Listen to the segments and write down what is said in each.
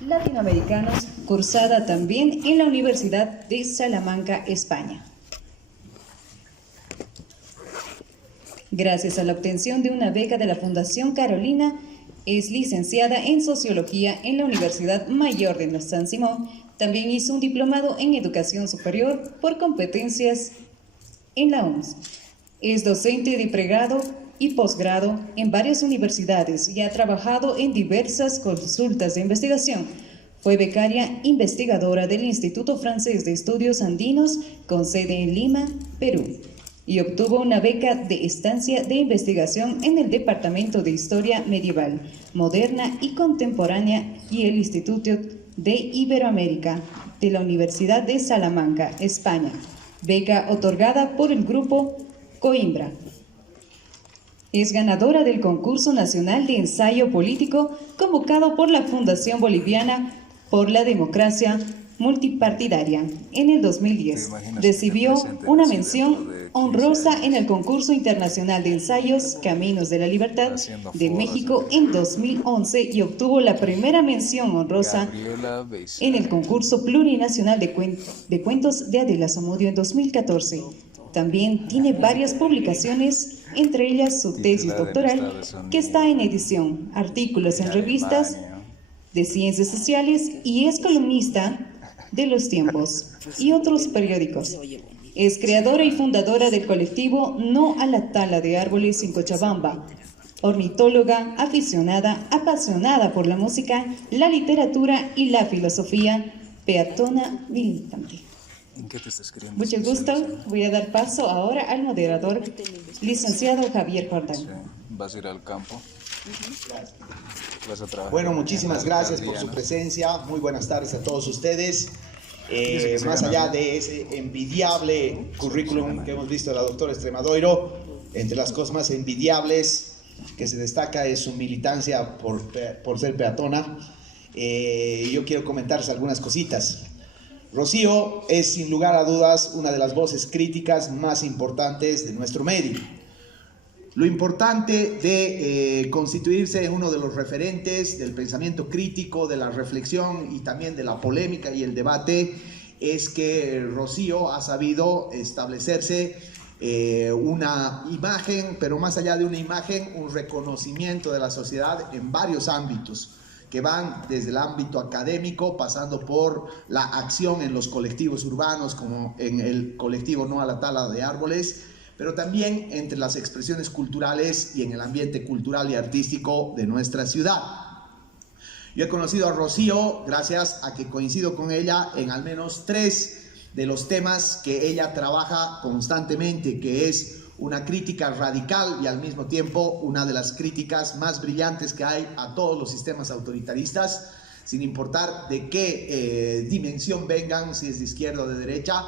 latinoamericanos, cursada también en la Universidad de Salamanca, España. Gracias a la obtención de una beca de la Fundación Carolina, es licenciada en Sociología en la Universidad Mayor de San Simón. También hizo un diplomado en Educación Superior por competencias en la OMS. Es docente de pregrado y posgrado en varias universidades y ha trabajado en diversas consultas de investigación. Fue becaria investigadora del Instituto Francés de Estudios Andinos con sede en Lima, Perú, y obtuvo una beca de estancia de investigación en el Departamento de Historia Medieval, Moderna y Contemporánea y el Instituto de Iberoamérica de la Universidad de Salamanca, España, beca otorgada por el Grupo Coimbra. Es ganadora del Concurso Nacional de Ensayo Político convocado por la Fundación Boliviana por la Democracia Multipartidaria. En el 2010 recibió una mención honrosa en el Concurso Internacional de Ensayos Caminos de la Libertad de México en 2011 y obtuvo la primera mención honrosa en el Concurso Plurinacional de Cuentos de Adela Zamudio en 2014. También tiene varias publicaciones, entre ellas su tesis doctoral, que está en edición, artículos en revistas de ciencias sociales y es columnista de Los Tiempos y otros periódicos. Es creadora y fundadora del colectivo No a la Tala de Árboles en Cochabamba, ornitóloga, aficionada, apasionada por la música, la literatura y la filosofía, peatona militante. ¿En qué te estás queriendo? Mucho gusto. Voy a dar paso ahora al moderador, licenciado Javier Jordán. Sí. ¿Vas a ir al campo? ¿Vas a trabajar? Bueno, muchísimas gracias por su presencia. Muy buenas tardes a todos ustedes. Más allá de ese envidiable currículum que hemos visto de la doctora Extremadoiro, entre las cosas más envidiables que se destaca es su militancia por ser peatona. Yo quiero comentarles algunas cositas. Rocío es sin lugar a dudas una de las voces críticas más importantes de nuestro medio. Lo importante de constituirse en uno de los referentes del pensamiento crítico, de la reflexión y también de la polémica y el debate es que Rocío ha sabido establecerse una imagen, pero más allá de una imagen, un reconocimiento de la sociedad en varios ámbitos, que van desde el ámbito académico, pasando por la acción en los colectivos urbanos, como en el colectivo No a la Tala de Árboles, pero también entre las expresiones culturales y en el ambiente cultural y artístico de nuestra ciudad. Yo he conocido a Rocío gracias a que coincido con ella en al menos 3 de los temas que ella trabaja constantemente, que es una crítica radical y al mismo tiempo una de las críticas más brillantes que hay a todos los sistemas autoritaristas, sin importar de qué dimensión vengan, si es de izquierda o de derecha.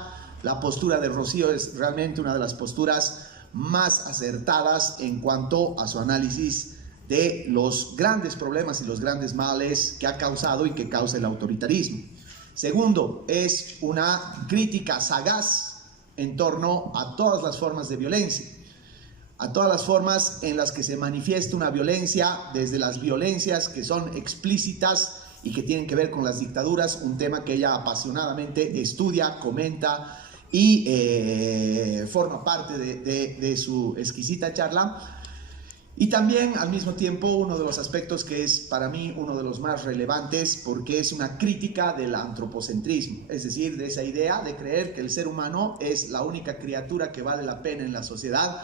La postura de Rocío es realmente una de las posturas más acertadas en cuanto a su análisis de los grandes problemas y los grandes males que ha causado y que causa el autoritarismo. Segundo, es una crítica sagaz en torno a todas las formas de violencia, a todas las formas en las que se manifiesta una violencia, desde las violencias que son explícitas y que tienen que ver con las dictaduras, un tema que ella apasionadamente estudia, comenta y forma parte de su exquisita charla. Y también al mismo tiempo uno de los aspectos que es para mí uno de los más relevantes, porque es una crítica del antropocentrismo, es decir, de esa idea de creer que el ser humano es la única criatura que vale la pena en la sociedad.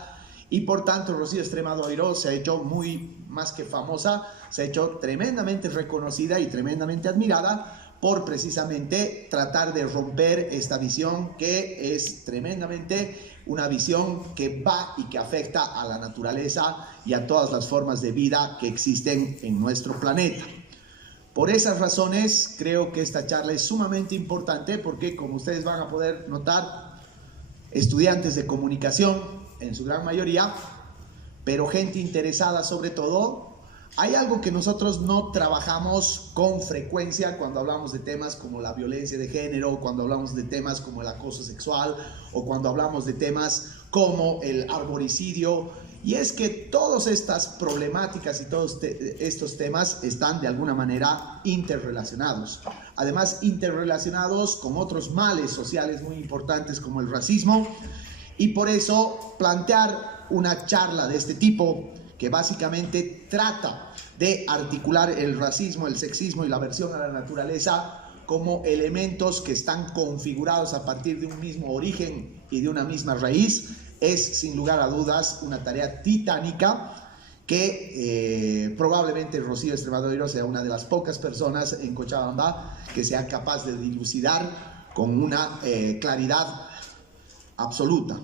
Y por tanto Rocío Extremadoiro se ha hecho muy más que famosa, se ha hecho tremendamente reconocida y tremendamente admirada por precisamente tratar de romper esta visión que es tremendamente una visión que va y que afecta a la naturaleza y a todas las formas de vida que existen en nuestro planeta. Por esas razones creo que esta charla es sumamente importante porque, como ustedes van a poder notar, estudiantes de comunicación en su gran mayoría, pero gente interesada sobre todo. Hay algo que nosotros no trabajamos con frecuencia cuando hablamos de temas como la violencia de género, cuando hablamos de temas como el acoso sexual o cuando hablamos de temas como el arboricidio y es que todas estas problemáticas y todos estos temas están de alguna manera interrelacionados. Además, interrelacionados con otros males sociales muy importantes como el racismo, y por eso plantear una charla de este tipo que básicamente trata de articular el racismo, el sexismo y la aversión a la naturaleza como elementos que están configurados a partir de un mismo origen y de una misma raíz, es sin lugar a dudas una tarea titánica que probablemente Rocío Extremadoiro sea una de las pocas personas en Cochabamba que sea capaz de dilucidar con una claridad absoluta.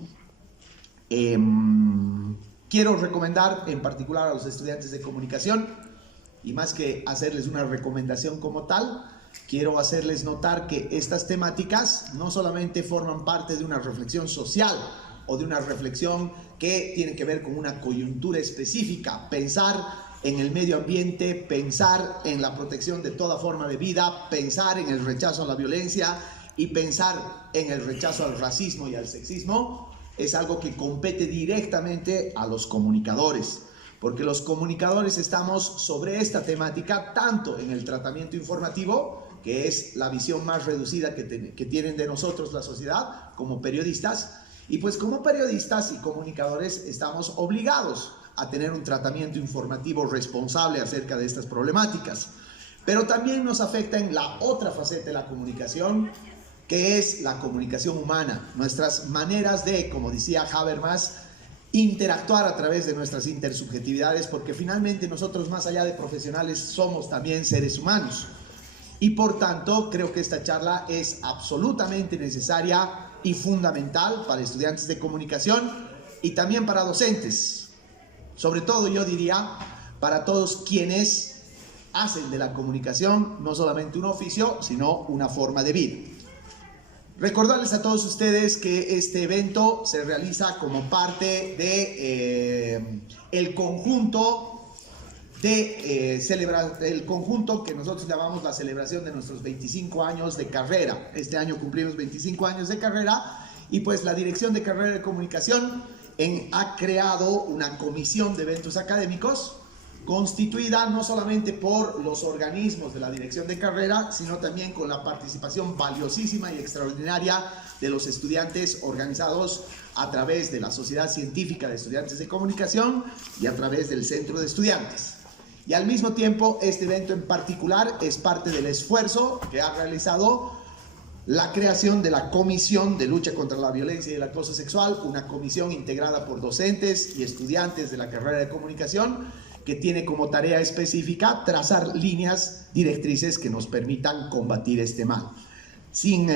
Quiero recomendar en particular a los estudiantes de comunicación, y más que hacerles una recomendación como tal, quiero hacerles notar que estas temáticas no solamente forman parte de una reflexión social o de una reflexión que tiene que ver con una coyuntura específica, pensar en el medio ambiente, pensar en la protección de toda forma de vida, pensar en el rechazo a la violencia y pensar en el rechazo al racismo y al sexismo, es algo que compete directamente a los comunicadores, porque los comunicadores estamos sobre esta temática tanto en el tratamiento informativo, que es la visión más reducida que tienen de nosotros la sociedad como periodistas, y pues como periodistas y comunicadores estamos obligados a tener un tratamiento informativo responsable acerca de estas problemáticas. Pero también nos afecta en la otra faceta de la comunicación, que es la comunicación humana, nuestras maneras de, como decía Habermas, interactuar a través de nuestras intersubjetividades, porque finalmente nosotros, más allá de profesionales, somos también seres humanos. Y por tanto, creo que esta charla es absolutamente necesaria y fundamental para estudiantes de comunicación y también para docentes. Sobre todo, yo diría, para todos quienes hacen de la comunicación no solamente un oficio, sino una forma de vida. Recordarles a todos ustedes que este evento se realiza como parte de el conjunto el conjunto que nosotros llamamos la celebración de nuestros 25 años de carrera. Este año cumplimos 25 años de carrera y pues la Dirección de Carrera de Comunicación ha creado una comisión de eventos académicos constituida no solamente por los organismos de la Dirección de Carrera, sino también con la participación valiosísima y extraordinaria de los estudiantes organizados a través de la Sociedad Científica de Estudiantes de Comunicación y a través del Centro de Estudiantes. Y al mismo tiempo, este evento en particular es parte del esfuerzo que ha realizado la creación de la Comisión de Lucha contra la Violencia y el Acoso Sexual, una comisión integrada por docentes y estudiantes de la carrera de comunicación, que tiene como tarea específica trazar líneas directrices que nos permitan combatir este mal. Sin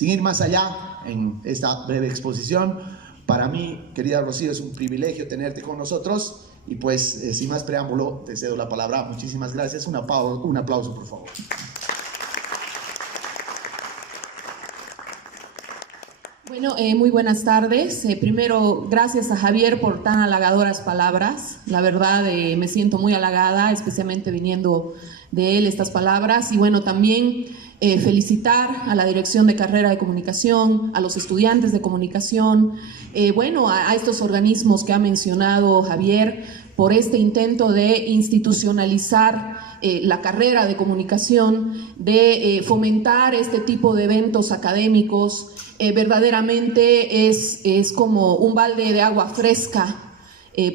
ir más allá en esta breve exposición, para mí, querida Rocío, es un privilegio tenerte con nosotros y pues sin más preámbulo te cedo la palabra. Muchísimas gracias. Un aplauso, por favor. Bueno, muy buenas tardes. Primero, gracias a Javier por tan halagadoras palabras. La verdad, me siento muy halagada, especialmente viniendo de él estas palabras. Y bueno, también felicitar a la Dirección de Carrera de Comunicación, a los estudiantes de comunicación, a estos organismos que ha mencionado Javier, por este intento de institucionalizar la carrera de comunicación, de fomentar este tipo de eventos académicos. Verdaderamente es como un balde de agua fresca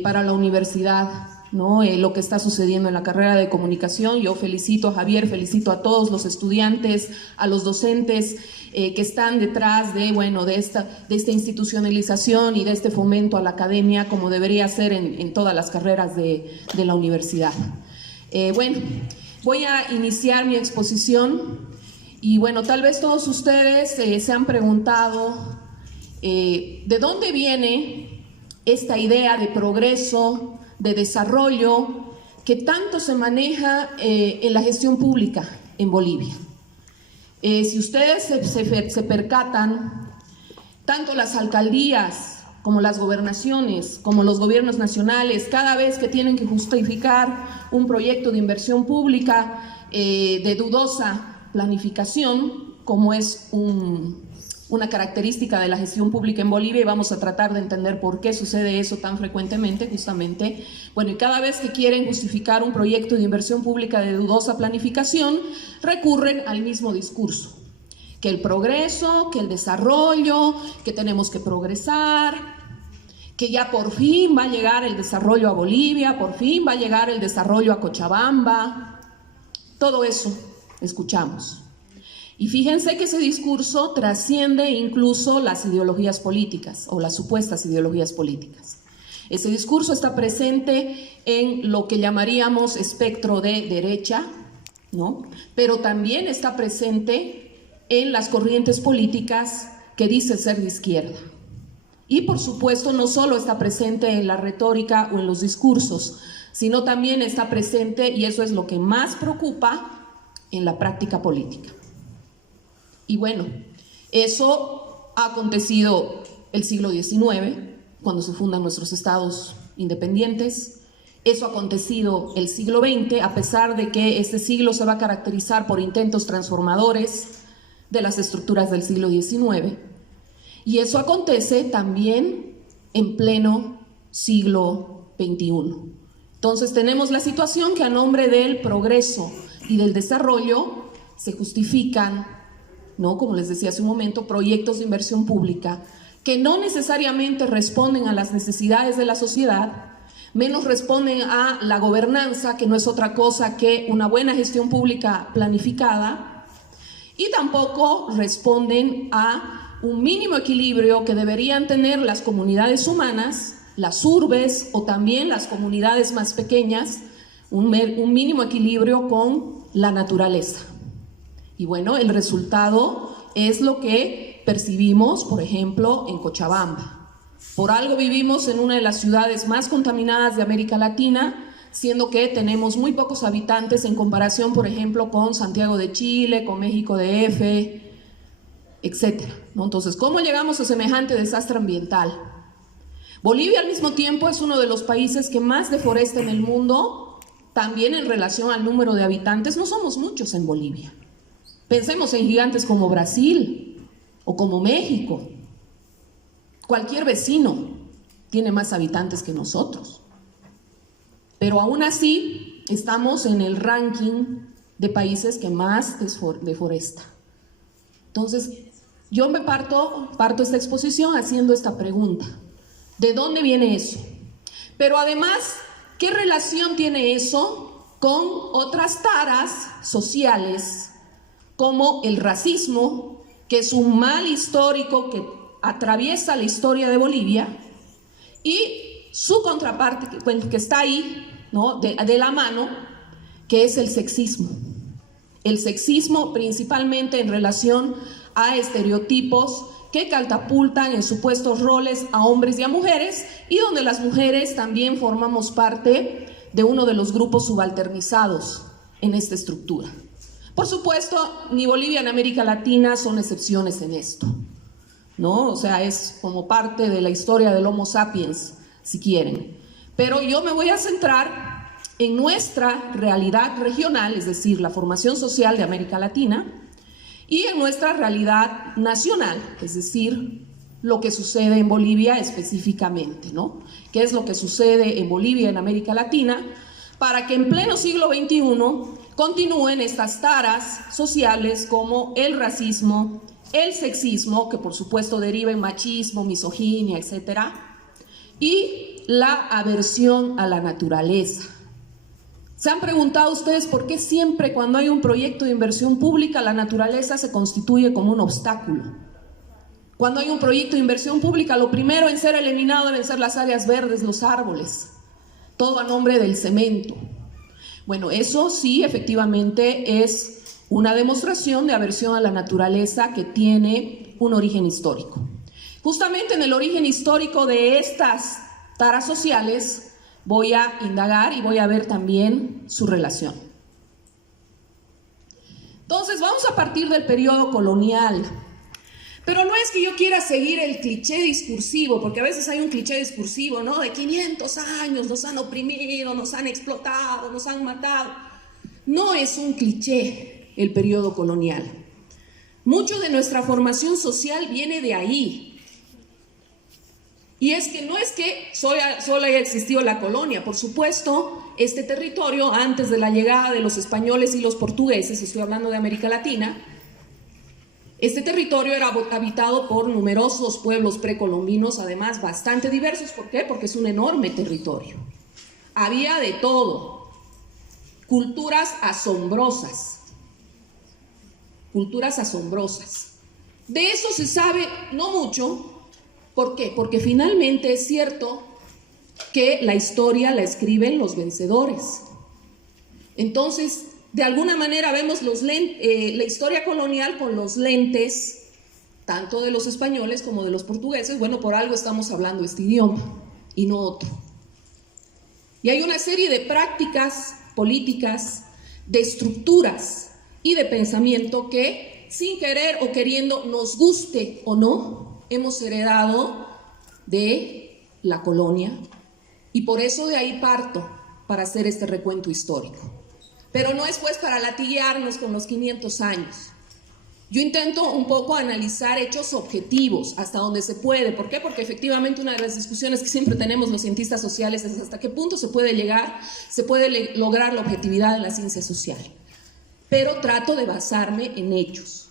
para la universidad, ¿no? Lo que está sucediendo en la carrera de comunicación. Yo felicito a Javier, felicito a todos los estudiantes, a los docentes que están detrás de esta institucionalización y de este fomento a la academia, como debería ser en todas las carreras de la universidad. Voy a iniciar mi exposición. Y bueno, tal vez todos ustedes se han preguntado ¿de dónde viene esta idea de progreso, de desarrollo que tanto se maneja en la gestión pública en Bolivia? Si ustedes se percatan, tanto las alcaldías como las gobernaciones, como los gobiernos nacionales, cada vez que tienen que justificar un proyecto de inversión pública de dudosa planificación, como es un una característica de la gestión pública en Bolivia, y vamos a tratar de entender por qué sucede eso tan frecuentemente, justamente. Bueno, y cada vez que quieren justificar un proyecto de inversión pública de dudosa planificación, recurren al mismo discurso, que el progreso, que el desarrollo, que tenemos que progresar, que ya por fin va a llegar el desarrollo a Bolivia, por fin va a llegar el desarrollo a Cochabamba. Todo eso escuchamos. Y fíjense que ese discurso trasciende incluso las ideologías políticas o las supuestas ideologías políticas. Ese discurso está presente en lo que llamaríamos espectro de derecha, ¿no? Pero también está presente en las corrientes políticas que dicen ser de izquierda. Y por supuesto no solo está presente en la retórica o en los discursos, sino también está presente, y eso es lo que más preocupa, en la práctica política. Y bueno, eso ha acontecido el siglo XIX, cuando se fundan nuestros estados independientes. Eso ha acontecido el siglo XX, a pesar de que este siglo se va a caracterizar por intentos transformadores de las estructuras del siglo XIX. Y eso acontece también en pleno siglo XXI. Entonces tenemos la situación que a nombre del progreso y del desarrollo se justifican, ¿no?, como les decía hace un momento, proyectos de inversión pública que no necesariamente responden a las necesidades de la sociedad, menos responden a la gobernanza, que no es otra cosa que una buena gestión pública planificada, y tampoco responden a un mínimo equilibrio que deberían tener las comunidades humanas, las urbes o también las comunidades más pequeñas, un mínimo equilibrio con la naturaleza. Y bueno, el resultado es lo que percibimos, por ejemplo, en Cochabamba. Por algo vivimos en una de las ciudades más contaminadas de América Latina, siendo que tenemos muy pocos habitantes en comparación, por ejemplo, con Santiago de Chile, con México DF, etcétera, ¿no? Entonces, ¿cómo llegamos a semejante desastre ambiental? Bolivia al mismo tiempo es uno de los países que más deforesta en el mundo, también en relación al número de habitantes. No somos muchos en Bolivia. Pensemos en gigantes como Brasil o como México. Cualquier vecino tiene más habitantes que nosotros. Pero aún así estamos en el ranking de países que más deforesta. Entonces, yo me parto esta exposición haciendo esta pregunta. ¿De dónde viene eso? Pero además, ¿qué relación tiene eso con otras taras sociales, como el racismo, que es un mal histórico que atraviesa la historia de Bolivia, y su contraparte que está ahí, ¿no?, de la mano, que es el sexismo? El sexismo principalmente en relación a estereotipos que catapultan en supuestos roles a hombres y a mujeres, y donde las mujeres también formamos parte de uno de los grupos subalternizados en esta estructura. Por supuesto, ni Bolivia ni América Latina son excepciones en esto, ¿no? O sea, es como parte de la historia del Homo sapiens, si quieren. Pero yo me voy a centrar en nuestra realidad regional, es decir, la formación social de América Latina, y en nuestra realidad nacional, es decir, lo que sucede en Bolivia específicamente, ¿no? ¿Qué es lo que sucede en Bolivia, en América Latina, para que en pleno siglo XXI continúen estas taras sociales como el racismo, el sexismo, que por supuesto deriva en machismo, misoginia, etcétera, y la aversión a la naturaleza? ¿Se han preguntado ustedes por qué siempre cuando hay un proyecto de inversión pública la naturaleza se constituye como un obstáculo? Cuando hay un proyecto de inversión pública, lo primero en ser eliminado deben ser las áreas verdes, los árboles, todo a nombre del cemento. Bueno, eso sí, efectivamente es una demostración de aversión a la naturaleza que tiene un origen histórico. Justamente en el origen histórico de estas taras sociales voy a indagar y voy a ver también su relación. Entonces, vamos a partir del periodo colonial. Pero no es que yo quiera seguir el cliché discursivo, porque a veces hay un cliché discursivo, ¿no? De 500 años nos han oprimido, nos han explotado, nos han matado. No es un cliché el periodo colonial. Mucho de nuestra formación social viene de ahí. Y es que no es que solo haya existido la colonia. Por supuesto, este territorio, antes de la llegada de los españoles y los portugueses, estoy hablando de América Latina, este territorio era habitado por numerosos pueblos precolombinos, además bastante diversos. ¿Por qué? Porque es un enorme territorio. Había de todo. Culturas asombrosas. Culturas asombrosas. De eso se sabe no mucho. ¿Por qué? Porque finalmente es cierto que la historia la escriben los vencedores. Entonces, de alguna manera vemos la historia colonial con los lentes tanto de los españoles como de los portugueses. Bueno, por algo estamos hablando este idioma y no otro. Y hay una serie de prácticas políticas, de estructuras y de pensamiento que, sin querer o queriendo, nos guste o no, hemos heredado de la colonia, y por eso de ahí parto para hacer este recuento histórico. Pero no es pues para latiguearnos con los 500 años. Yo intento un poco analizar hechos objetivos hasta donde se puede. ¿Por qué? Porque efectivamente una de las discusiones que siempre tenemos los cientistas sociales es hasta qué punto se puede lograr la objetividad de la ciencia social. Pero trato de basarme en hechos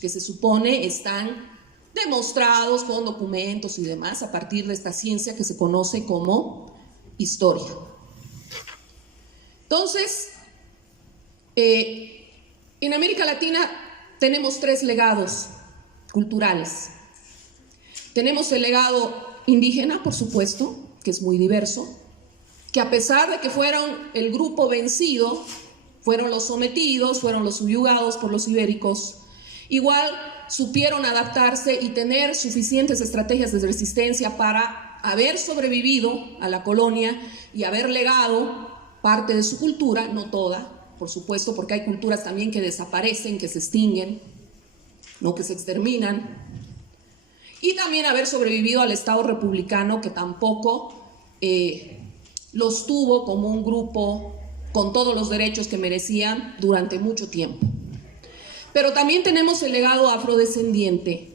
que se supone están demostrados con documentos y demás a partir de esta ciencia que se conoce como historia. Entonces, en América Latina tenemos 3 legados culturales. Tenemos el legado indígena, por supuesto, que es muy diverso, que a pesar de que fueron el grupo vencido, fueron los sometidos, fueron los subyugados por los ibéricos, igual supieron adaptarse y tener suficientes estrategias de resistencia para haber sobrevivido a la colonia y haber legado parte de su cultura, no toda, por supuesto, porque hay culturas también que desaparecen, que se extinguen, no, que se exterminan, y también haber sobrevivido al Estado republicano, que tampoco los tuvo como un grupo con todos los derechos que merecían durante mucho tiempo. Pero también tenemos el legado afrodescendiente,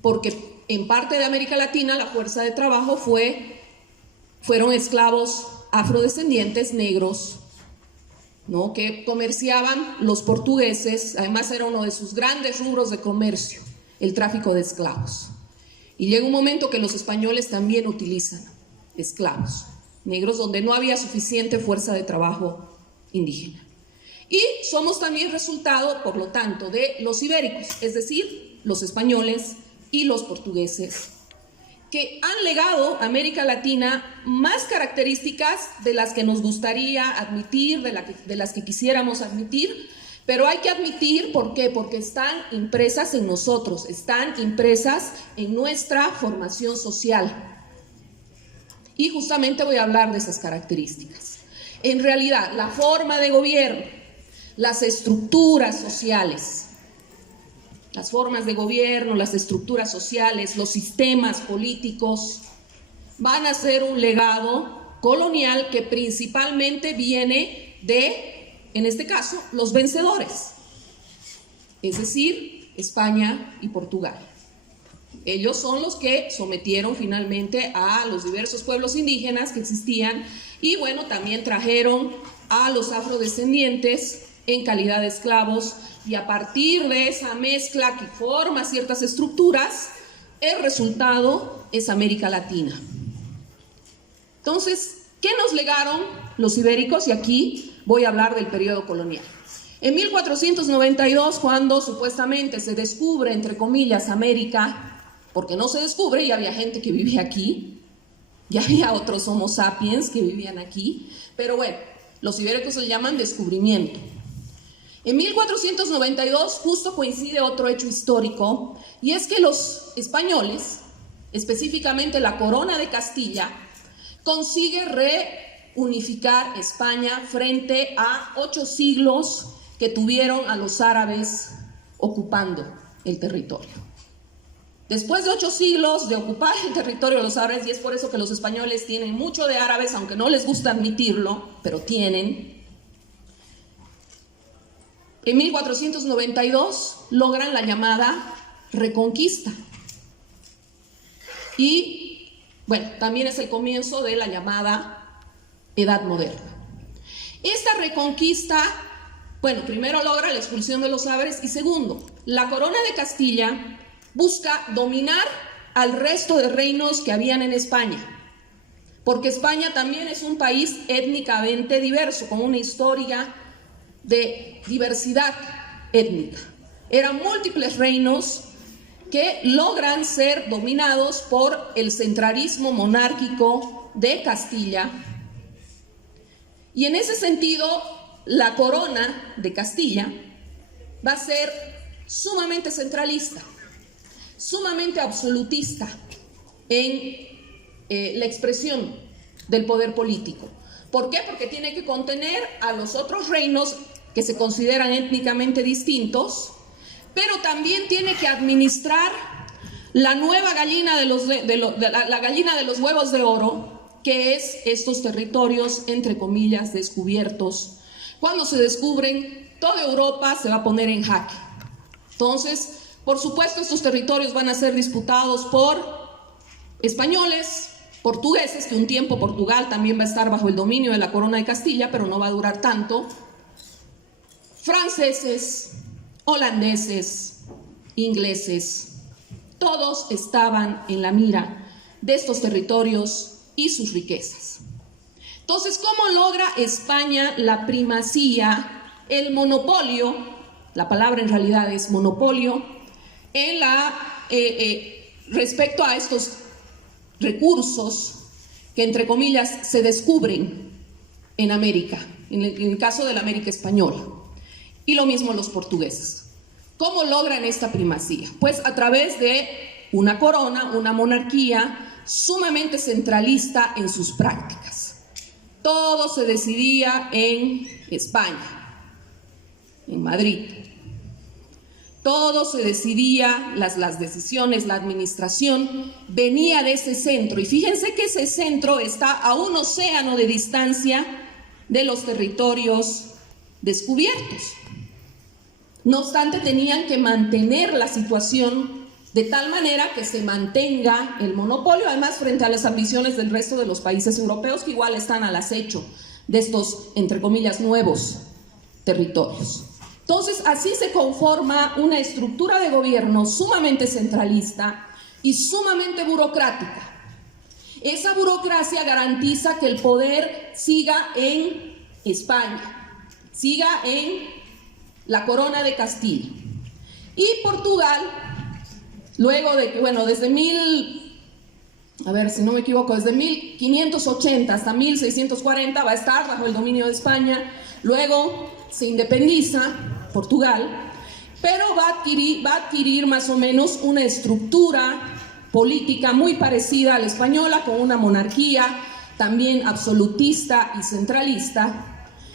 porque en parte de América Latina la fuerza de trabajo fueron esclavos afrodescendientes negros, ¿no?, que comerciaban los portugueses. Además era uno de sus grandes rubros de comercio, el tráfico de esclavos. Y llega un momento que los españoles también utilizan esclavos negros donde no había suficiente fuerza de trabajo indígena. Y somos también resultado, por lo tanto, de los ibéricos, es decir, los españoles y los portugueses, que han legado a América Latina más características de las que nos gustaría admitir, de las que quisiéramos admitir, pero hay que admitir, ¿por qué? Porque están impresas en nosotros, están impresas en nuestra formación social. Y justamente voy a hablar de esas características. En realidad, la forma de gobierno, las estructuras sociales, las formas de gobierno, las estructuras sociales, los sistemas políticos van a ser un legado colonial que principalmente viene de, en este caso, los vencedores, es decir, España y Portugal. Ellos son los que sometieron finalmente a los diversos pueblos indígenas que existían y, bueno, también trajeron a los afrodescendientes en calidad de esclavos, y a partir de esa mezcla que forma ciertas estructuras, el resultado es América Latina. Entonces, ¿qué nos legaron los ibéricos? Y aquí voy a hablar del periodo colonial. En 1492, cuando supuestamente se descubre, entre comillas, América, porque no se descubre, ya había gente que vivía aquí, ya había otros Homo sapiens que vivían aquí, pero bueno, los ibéricos se llaman descubrimiento. En 1492 justo coincide otro hecho histórico, y es que los españoles, específicamente la Corona de Castilla, consigue reunificar España frente a 8 siglos que tuvieron a los árabes ocupando el territorio. Después de 8 siglos de ocupar el territorio de los árabes, y es por eso que los españoles tienen mucho de árabes, aunque no les gusta admitirlo, pero tienen. En 1492 logran la llamada Reconquista. Y, bueno, también es el comienzo de la llamada Edad Moderna. Esta reconquista, bueno, primero logra la expulsión de los árabes y segundo, la corona de Castilla busca dominar al resto de reinos que habían en España, porque España también es un país étnicamente diverso, con una historia de diversidad étnica. Eran múltiples reinos que logran ser dominados por el centralismo monárquico de Castilla. Y en ese sentido, la corona de Castilla va a ser sumamente centralista, sumamente absolutista en la expresión del poder político. ¿Por qué? Porque tiene que contener a los otros reinos que se consideran étnicamente distintos, pero también tiene que administrar la nueva gallina la gallina de los huevos de oro, que es estos territorios, entre comillas, descubiertos. Cuando se descubren, toda Europa se va a poner en jaque. Entonces, por supuesto, estos territorios van a ser disputados por españoles, portugueses, que un tiempo Portugal también va a estar bajo el dominio de la corona de Castilla, pero no va a durar tanto, franceses, holandeses, ingleses, todos estaban en la mira de estos territorios y sus riquezas. Entonces, ¿cómo logra España la primacía, el monopolio? La palabra en realidad es monopolio, en respecto a estos recursos que, entre comillas, se descubren en América, en el caso de la América española, y lo mismo los portugueses. ¿Cómo logran esta primacía? Pues a través de una corona, una monarquía sumamente centralista en sus prácticas. Todo se decidía en España, en Madrid. Todo se decidía, las decisiones, la administración venía de ese centro. Y fíjense que ese centro está a un océano de distancia de los territorios descubiertos. No obstante, tenían que mantener la situación de tal manera que se mantenga el monopolio, además frente a las ambiciones del resto de los países europeos, que igual están al acecho de estos, entre comillas, nuevos territorios. Entonces, así se conforma una estructura de gobierno sumamente centralista y sumamente burocrática. Esa burocracia garantiza que el poder siga en España, siga en la corona de Castilla. Y Portugal, luego de que, bueno, desde si no me equivoco, desde 1580 hasta 1640 va a estar bajo el dominio de España. Luego se independiza Portugal, pero va a adquirir más o menos una estructura política muy parecida a la española, con una monarquía también absolutista y centralista.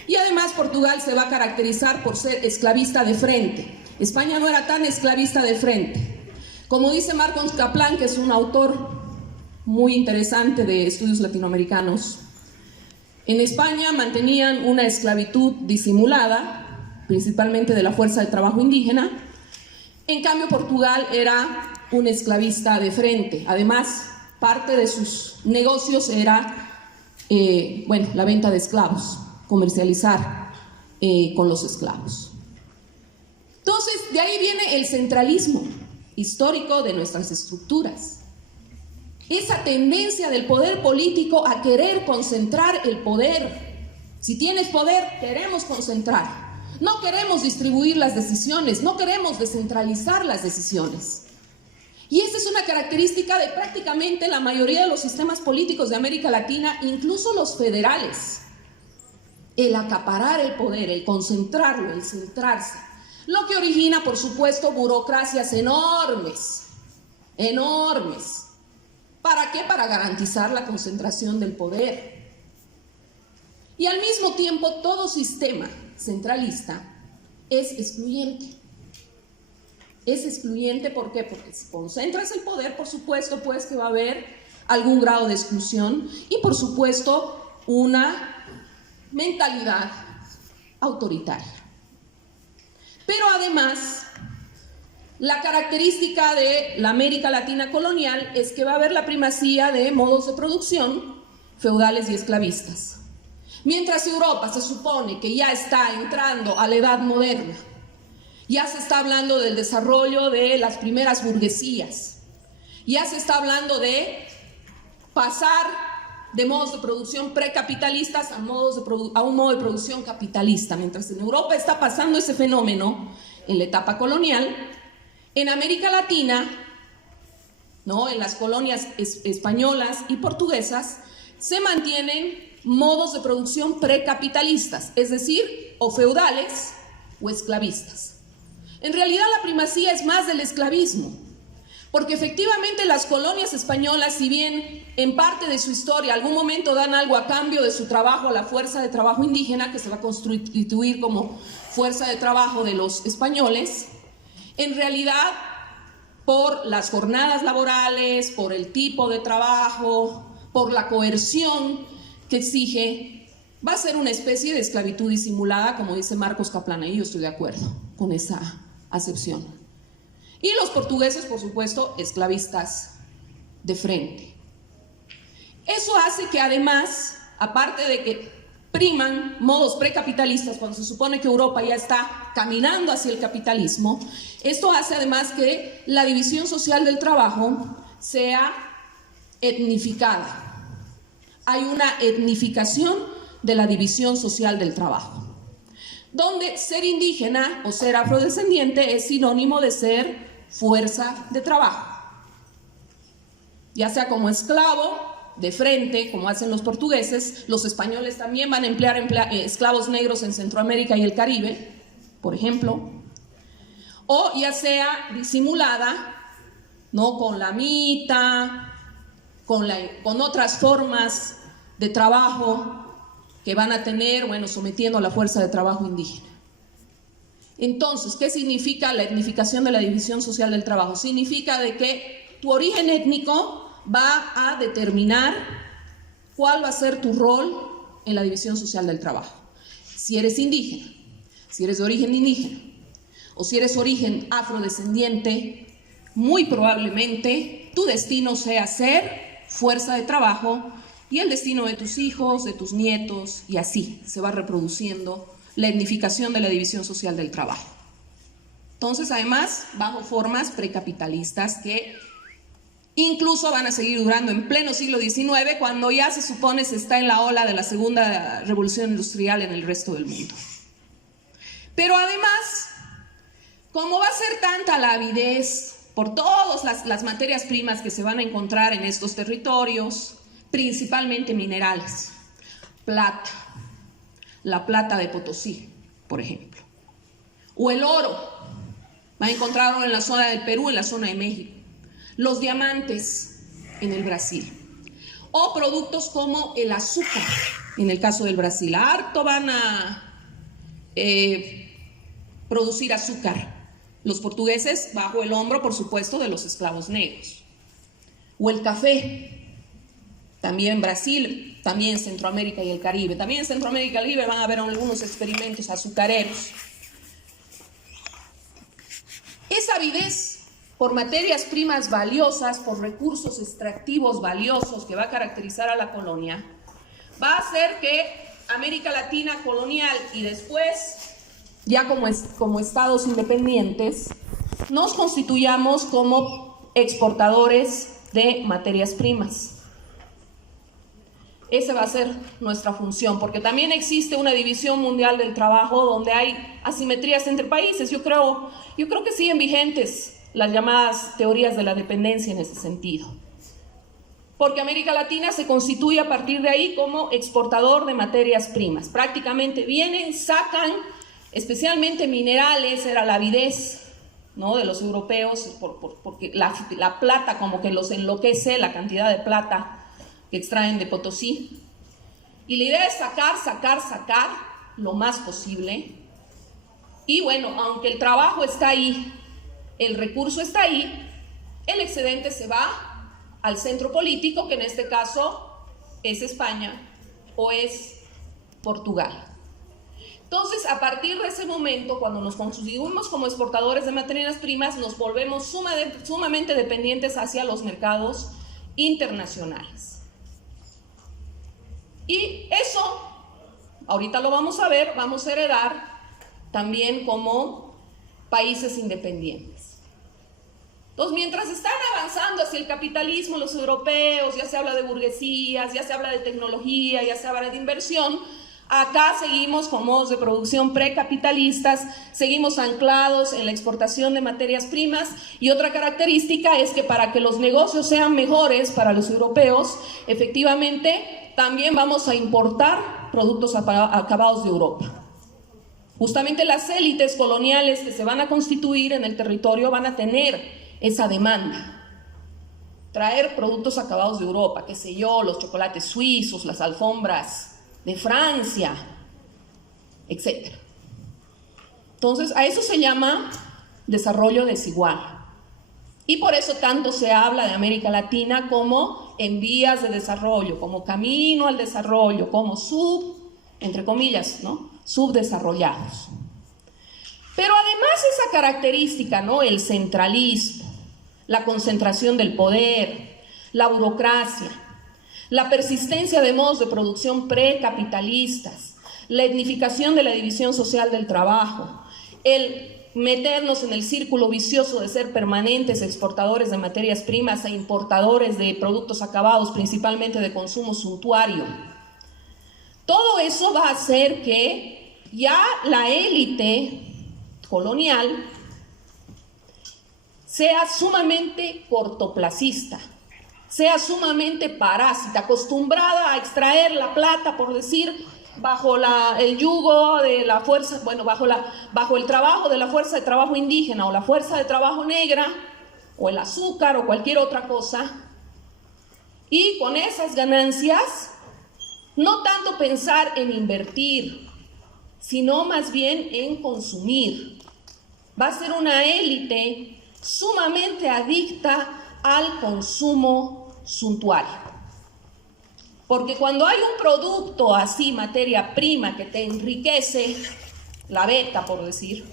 Y además Portugal se va a caracterizar por ser esclavista de frente. España no era tan esclavista de frente. Como dice Marcos Kaplan, que es un autor muy interesante de estudios latinoamericanos, en España mantenían una esclavitud disimulada, principalmente de la fuerza de trabajo indígena. En cambio, Portugal era un esclavista de frente. Además, parte de sus negocios era la venta de esclavos, comercializar con los esclavos. Entonces, de ahí viene el centralismo histórico de nuestras estructuras. Esa tendencia del poder político a querer concentrar el poder. Si tienes poder, queremos concentrar. No queremos distribuir las decisiones, no queremos descentralizar las decisiones. Y esa es una característica de prácticamente la mayoría de los sistemas políticos de América Latina, incluso los federales. El acaparar el poder, el concentrarlo, el centrarse. Lo que origina, por supuesto, burocracias enormes. Enormes. ¿Para qué? Para garantizar la concentración del poder. Y al mismo tiempo, todo sistema centralista es excluyente. Es excluyente, ¿por qué? Porque si concentras el poder, por supuesto, pues que va a haber algún grado de exclusión y, por supuesto, una mentalidad autoritaria. La característica de la América Latina colonial es que va a haber la primacía de modos de producción feudales y esclavistas. Mientras Europa se supone que ya está entrando a la edad moderna, ya se está hablando del desarrollo de las primeras burguesías, ya se está hablando de pasar de modos de producción precapitalistas a un modo de producción capitalista. Mientras en Europa está pasando ese fenómeno en la etapa colonial, en América Latina, ¿no?, en las colonias españolas y portuguesas, se mantienen modos de producción precapitalistas, es decir, o feudales o esclavistas. En realidad la primacía es más del esclavismo, porque efectivamente las colonias españolas, si bien en parte de su historia algún momento dan algo a cambio de su trabajo, la fuerza de trabajo indígena, que se va a constituir como fuerza de trabajo de los españoles, en realidad por las jornadas laborales, por el tipo de trabajo, por la coerción que exige, va a ser una especie de esclavitud disimulada, como dice Marcos Kaplana, y yo estoy de acuerdo con esa acepción. Y los portugueses, por supuesto, esclavistas de frente. Eso hace que además, aparte de que priman modos precapitalistas cuando se supone que Europa ya está caminando hacia el capitalismo, esto hace además que la división social del trabajo sea etnificada. Hay una etnificación de la división social del trabajo, donde ser indígena o ser afrodescendiente es sinónimo de ser fuerza de trabajo, ya sea como esclavo de frente, como hacen los portugueses. Los españoles también van a emplear esclavos negros en Centroamérica y el Caribe, por ejemplo, o ya sea disimulada, ¿no?, con la mita, con otras formas de trabajo que van a tener, bueno, sometiendo a la fuerza de trabajo indígena. Entonces, ¿qué significa la etnificación de la división social del trabajo? Significa de que tu origen étnico va a determinar cuál va a ser tu rol en la división social del trabajo. Si eres indígena, si eres de origen indígena, o si eres origen afrodescendiente, muy probablemente tu destino sea ser fuerza de trabajo, y el destino de tus hijos, de tus nietos, y así se va reproduciendo la etnificación de la división social del trabajo. Entonces, además, bajo formas precapitalistas que incluso van a seguir durando en pleno siglo XIX, cuando ya se supone se está en la ola de la segunda revolución industrial en el resto del mundo. Pero además, como va a ser tanta la avidez por todas las materias primas que se van a encontrar en estos territorios, principalmente minerales, plata, la plata de Potosí, por ejemplo, o el oro, van a encontrarlo en la zona del Perú, en la zona de México, los diamantes en el Brasil, o productos como el azúcar, en el caso del Brasil. Harto van a producir azúcar los portugueses, bajo el hombro, por supuesto, de los esclavos negros. O el café, también en Brasil, también en Centroamérica y el Caribe. También en Centroamérica y el Caribe van a haber algunos experimentos azucareros. Esa avidez por materias primas valiosas, por recursos extractivos valiosos que va a caracterizar a la colonia, va a hacer que América Latina colonial y después, ya como estados independientes, nos constituyamos como exportadores de materias primas. Esa va a ser nuestra función, porque también existe una división mundial del trabajo donde hay asimetrías entre países. Yo creo que siguen vigentes las llamadas teorías de la dependencia en ese sentido, porque América Latina se constituye a partir de ahí como exportador de materias primas. Prácticamente vienen, sacan, especialmente minerales, era la avidez, ¿no?, de los europeos, porque la plata como que los enloquece, la cantidad de plata que extraen de Potosí. Y la idea es sacar lo más posible. Y bueno, aunque el trabajo está ahí, el recurso está ahí, el excedente se va al centro político, que en este caso es España o es Portugal. Entonces, a partir de ese momento, cuando nos constituimos como exportadores de materias primas, nos volvemos sumamente dependientes hacia los mercados internacionales. Y eso, ahorita lo vamos a ver, vamos a heredar también como países independientes. Entonces, mientras están avanzando hacia el capitalismo los europeos, ya se habla de burguesías, ya se habla de tecnología, ya se habla de inversión, acá seguimos con modos de producción precapitalistas, seguimos anclados en la exportación de materias primas, y otra característica es que para que los negocios sean mejores para los europeos, efectivamente también vamos a importar productos acabados de Europa. Justamente las élites coloniales que se van a constituir en el territorio van a tener esa demanda. Traer productos acabados de Europa, qué sé yo, los chocolates suizos, las alfombras de Francia, etc. Entonces, a eso se llama desarrollo desigual. Y por eso tanto se habla de América Latina como en vías de desarrollo, como camino al desarrollo, como entre comillas, ¿no?, subdesarrollados. Pero además esa característica, ¿no?, el centralismo, la concentración del poder, la burocracia, la persistencia de modos de producción precapitalistas, la etnificación de la división social del trabajo, el meternos en el círculo vicioso de ser permanentes exportadores de materias primas e importadores de productos acabados, principalmente de consumo suntuario. Todo eso va a hacer que ya la élite colonial sea sumamente cortoplacista, sea sumamente parásita, acostumbrada a extraer la plata, por decir, bajo el yugo de la fuerza, bueno, bajo el trabajo de la fuerza de trabajo indígena o la fuerza de trabajo negra o el azúcar o cualquier otra cosa, y con esas ganancias no tanto pensar en invertir, sino más bien en consumir. Va a ser una élite sumamente adicta al consumo suntuario. Porque cuando hay un producto así, materia prima, que te enriquece, la beta por decir,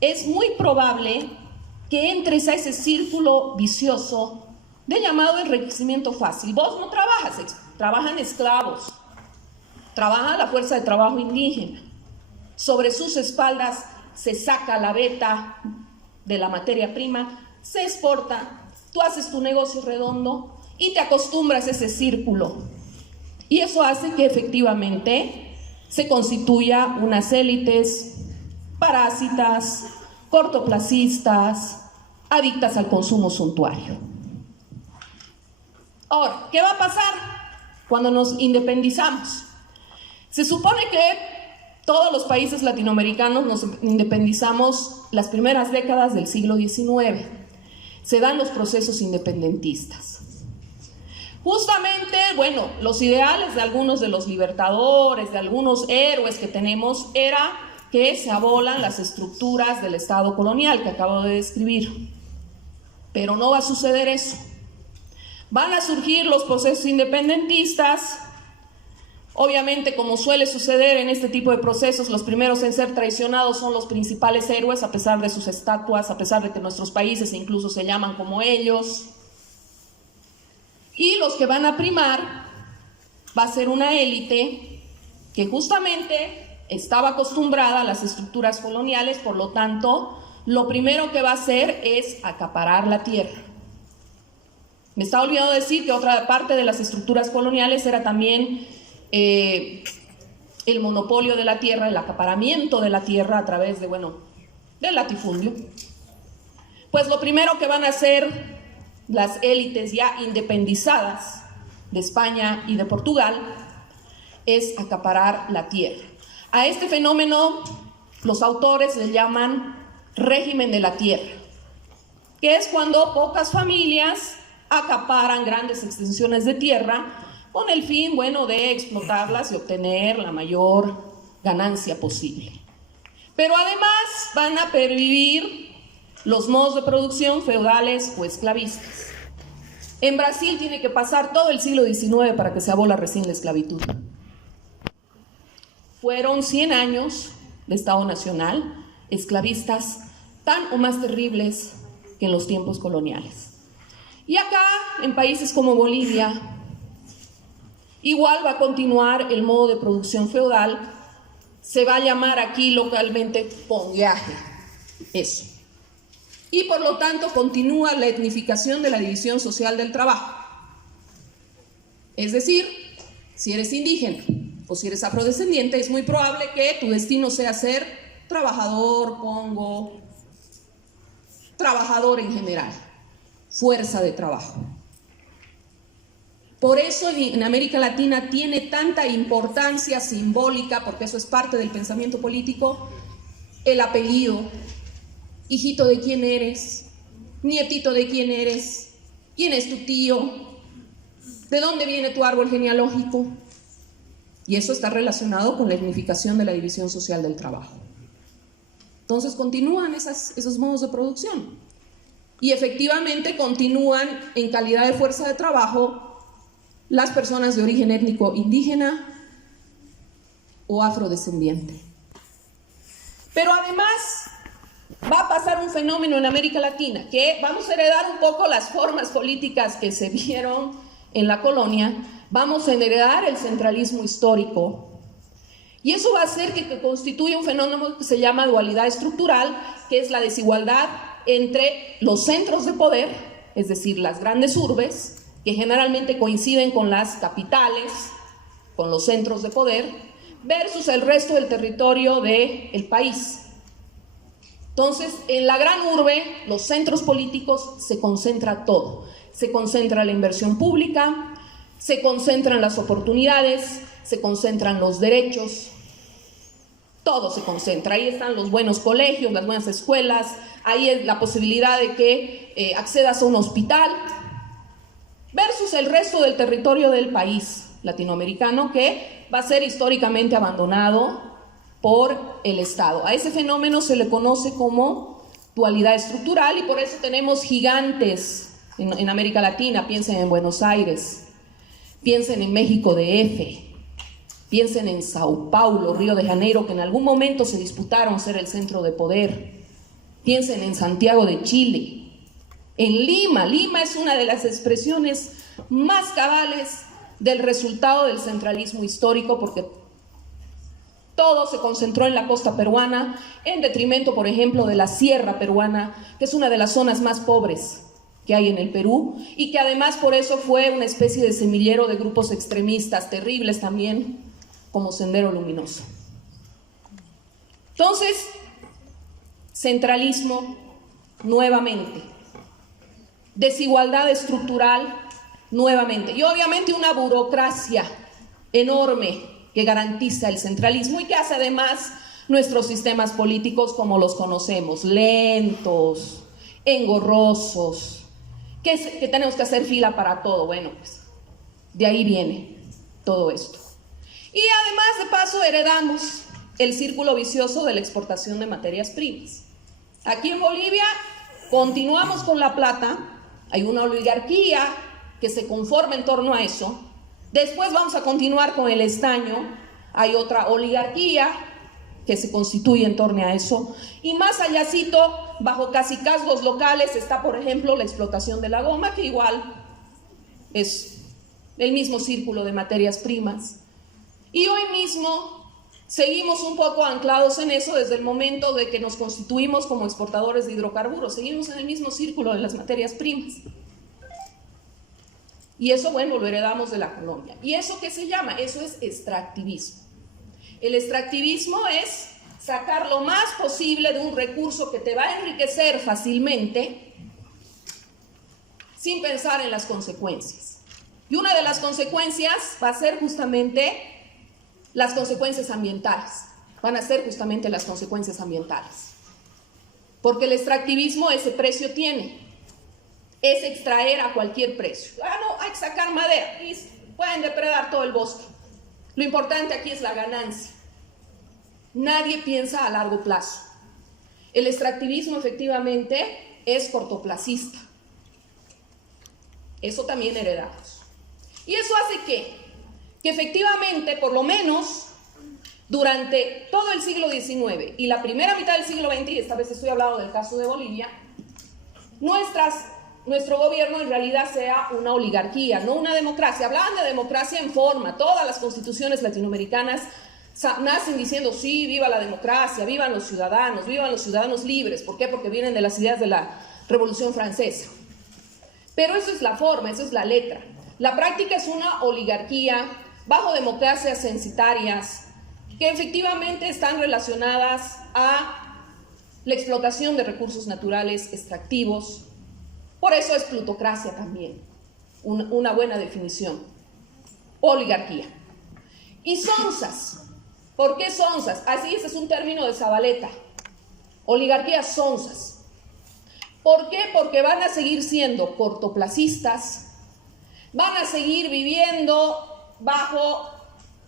es muy probable que entres a ese círculo vicioso de llamado enriquecimiento fácil. Vos no trabajas, trabajan esclavos, trabaja la fuerza de trabajo indígena. Sobre sus espaldas se saca la beta de la materia prima, se exporta, tú haces tu negocio redondo y te acostumbras a ese círculo. Y eso hace que efectivamente se constituya unas élites parásitas, cortoplacistas, adictas al consumo suntuario. Ahora, ¿qué va a pasar cuando nos independizamos? Se supone que todos los países latinoamericanos nos independizamos las primeras décadas del siglo XIX. Se dan los procesos independentistas. Justamente, bueno, los ideales de algunos de los libertadores, de algunos héroes que tenemos, era que se abolan las estructuras del Estado colonial que acabo de describir. Pero no va a suceder eso. Van a surgir los procesos independentistas. Obviamente, como suele suceder en este tipo de procesos, los primeros en ser traicionados son los principales héroes, a pesar de sus estatuas, a pesar de que nuestros países incluso se llaman como ellos. Y los que van a primar va a ser una élite que justamente estaba acostumbrada a las estructuras coloniales, por lo tanto, lo primero que va a hacer es acaparar la tierra. Me estaba olvidando decir que otra parte de las estructuras coloniales era también el monopolio de la tierra, el acaparamiento de la tierra a través de, del latifundio. Pues lo primero que van a hacer las élites ya independizadas de España y de Portugal es acaparar la tierra. A este fenómeno los autores le llaman régimen de la tierra, que es cuando pocas familias acaparan grandes extensiones de tierra con el fin, de explotarlas y obtener la mayor ganancia posible. Pero además van a pervivir los modos de producción feudales o esclavistas. En Brasil tiene que pasar todo el siglo XIX para que se abola recién la esclavitud. fueron 100 años de Estado Nacional, esclavistas tan o más terribles que en los tiempos coloniales. Y acá, en países como Bolivia, igual va a continuar el modo de producción feudal, se va a llamar aquí localmente pongueaje, eso. Y por lo tanto continúa la etnificación de la división social del trabajo. Es decir, si eres indígena o si eres afrodescendiente, es muy probable que tu destino sea ser trabajador, pongo, trabajador en general, fuerza de trabajo. Por eso en América Latina tiene tanta importancia simbólica, porque eso es parte del pensamiento político, el apellido. Hijito de quién eres, nietito de quién eres, quién es tu tío, de dónde viene tu árbol genealógico. Y eso está relacionado con la etnificación de la división social del trabajo. Entonces continúan esos modos de producción. Y efectivamente continúan en calidad de fuerza de trabajo las personas de origen étnico indígena o afrodescendiente. Pero además va a pasar un fenómeno en América Latina, que vamos a heredar un poco las formas políticas que se vieron en la colonia, vamos a heredar el centralismo histórico, y eso va a hacer que constituya un fenómeno que se llama dualidad estructural, que es la desigualdad entre los centros de poder, es decir, las grandes urbes, que generalmente coinciden con las capitales, con los centros de poder, versus el resto del territorio del país. Entonces, en la gran urbe, los centros políticos, se concentra todo. Se concentra la inversión pública, se concentran las oportunidades, se concentran los derechos, todo se concentra. Ahí están los buenos colegios, las buenas escuelas, ahí es la posibilidad de que accedas a un hospital, versus el resto del territorio del país latinoamericano, que va a ser históricamente abandonado por el Estado. A ese fenómeno se le conoce como dualidad estructural, y por eso tenemos gigantes en América Latina. Piensen en Buenos Aires, piensen en México DF, piensen en Sao Paulo, Río de Janeiro, que en algún momento se disputaron ser el centro de poder. Piensen en Santiago de Chile, en Lima. Lima es una de las expresiones más cabales del resultado del centralismo histórico, porque todo se concentró en la costa peruana, en detrimento, por ejemplo, de la sierra peruana, que es una de las zonas más pobres que hay en el Perú, y que además por eso fue una especie de semillero de grupos extremistas terribles también, como Sendero Luminoso. Entonces, centralismo nuevamente, desigualdad estructural nuevamente, y obviamente una burocracia enorme que garantiza el centralismo y que hace además nuestros sistemas políticos como los conocemos, lentos, engorrosos, que tenemos que hacer fila para todo. Bueno, pues de ahí viene todo esto. Y además, de paso, heredamos el círculo vicioso de la exportación de materias primas. Aquí en Bolivia continuamos con la plata, hay una oligarquía que se conforma en torno a eso. Después vamos a continuar con el estaño, hay otra oligarquía que se constituye en torno a eso, y más allácito, bajo cacicazgos locales, está, por ejemplo, la explotación de la goma, que igual es el mismo círculo de materias primas. Y hoy mismo seguimos un poco anclados en eso desde el momento de que nos constituimos como exportadores de hidrocarburos, seguimos en el mismo círculo de las materias primas. Y eso, bueno, lo heredamos de la colonia. ¿Y eso qué se llama? Eso es extractivismo. El extractivismo es sacar lo más posible de un recurso que te va a enriquecer fácilmente sin pensar en las consecuencias. Y una de las consecuencias va a ser justamente las consecuencias ambientales. Van a ser justamente las consecuencias ambientales. Porque el extractivismo ese precio tiene. Es extraer a cualquier precio. Ah, no, hay que sacar madera y pueden depredar todo el bosque. Lo importante aquí es la ganancia. Nadie piensa a largo plazo. El extractivismo efectivamente es cortoplacista. Eso también heredamos. Y eso hace que efectivamente, por lo menos, durante todo el siglo XIX y la primera mitad del siglo XX, y esta vez estoy hablando del caso de Bolivia, nuestro gobierno en realidad sea una oligarquía, no una democracia. Hablaban de democracia en forma, todas las constituciones latinoamericanas nacen diciendo sí, viva la democracia, vivan los ciudadanos libres. ¿Por qué? Porque vienen de las ideas de la Revolución Francesa. Pero eso es la forma, eso es la letra. La práctica es una oligarquía bajo democracias censitarias que efectivamente están relacionadas a la explotación de recursos naturales extractivos. Por eso es plutocracia también, una buena definición. Oligarquía. Y sonzas. ¿Por qué sonzas? Así, ese es un término de Zabaleta. Oligarquías sonzas. ¿Por qué? Porque van a seguir siendo cortoplacistas, van a seguir viviendo bajo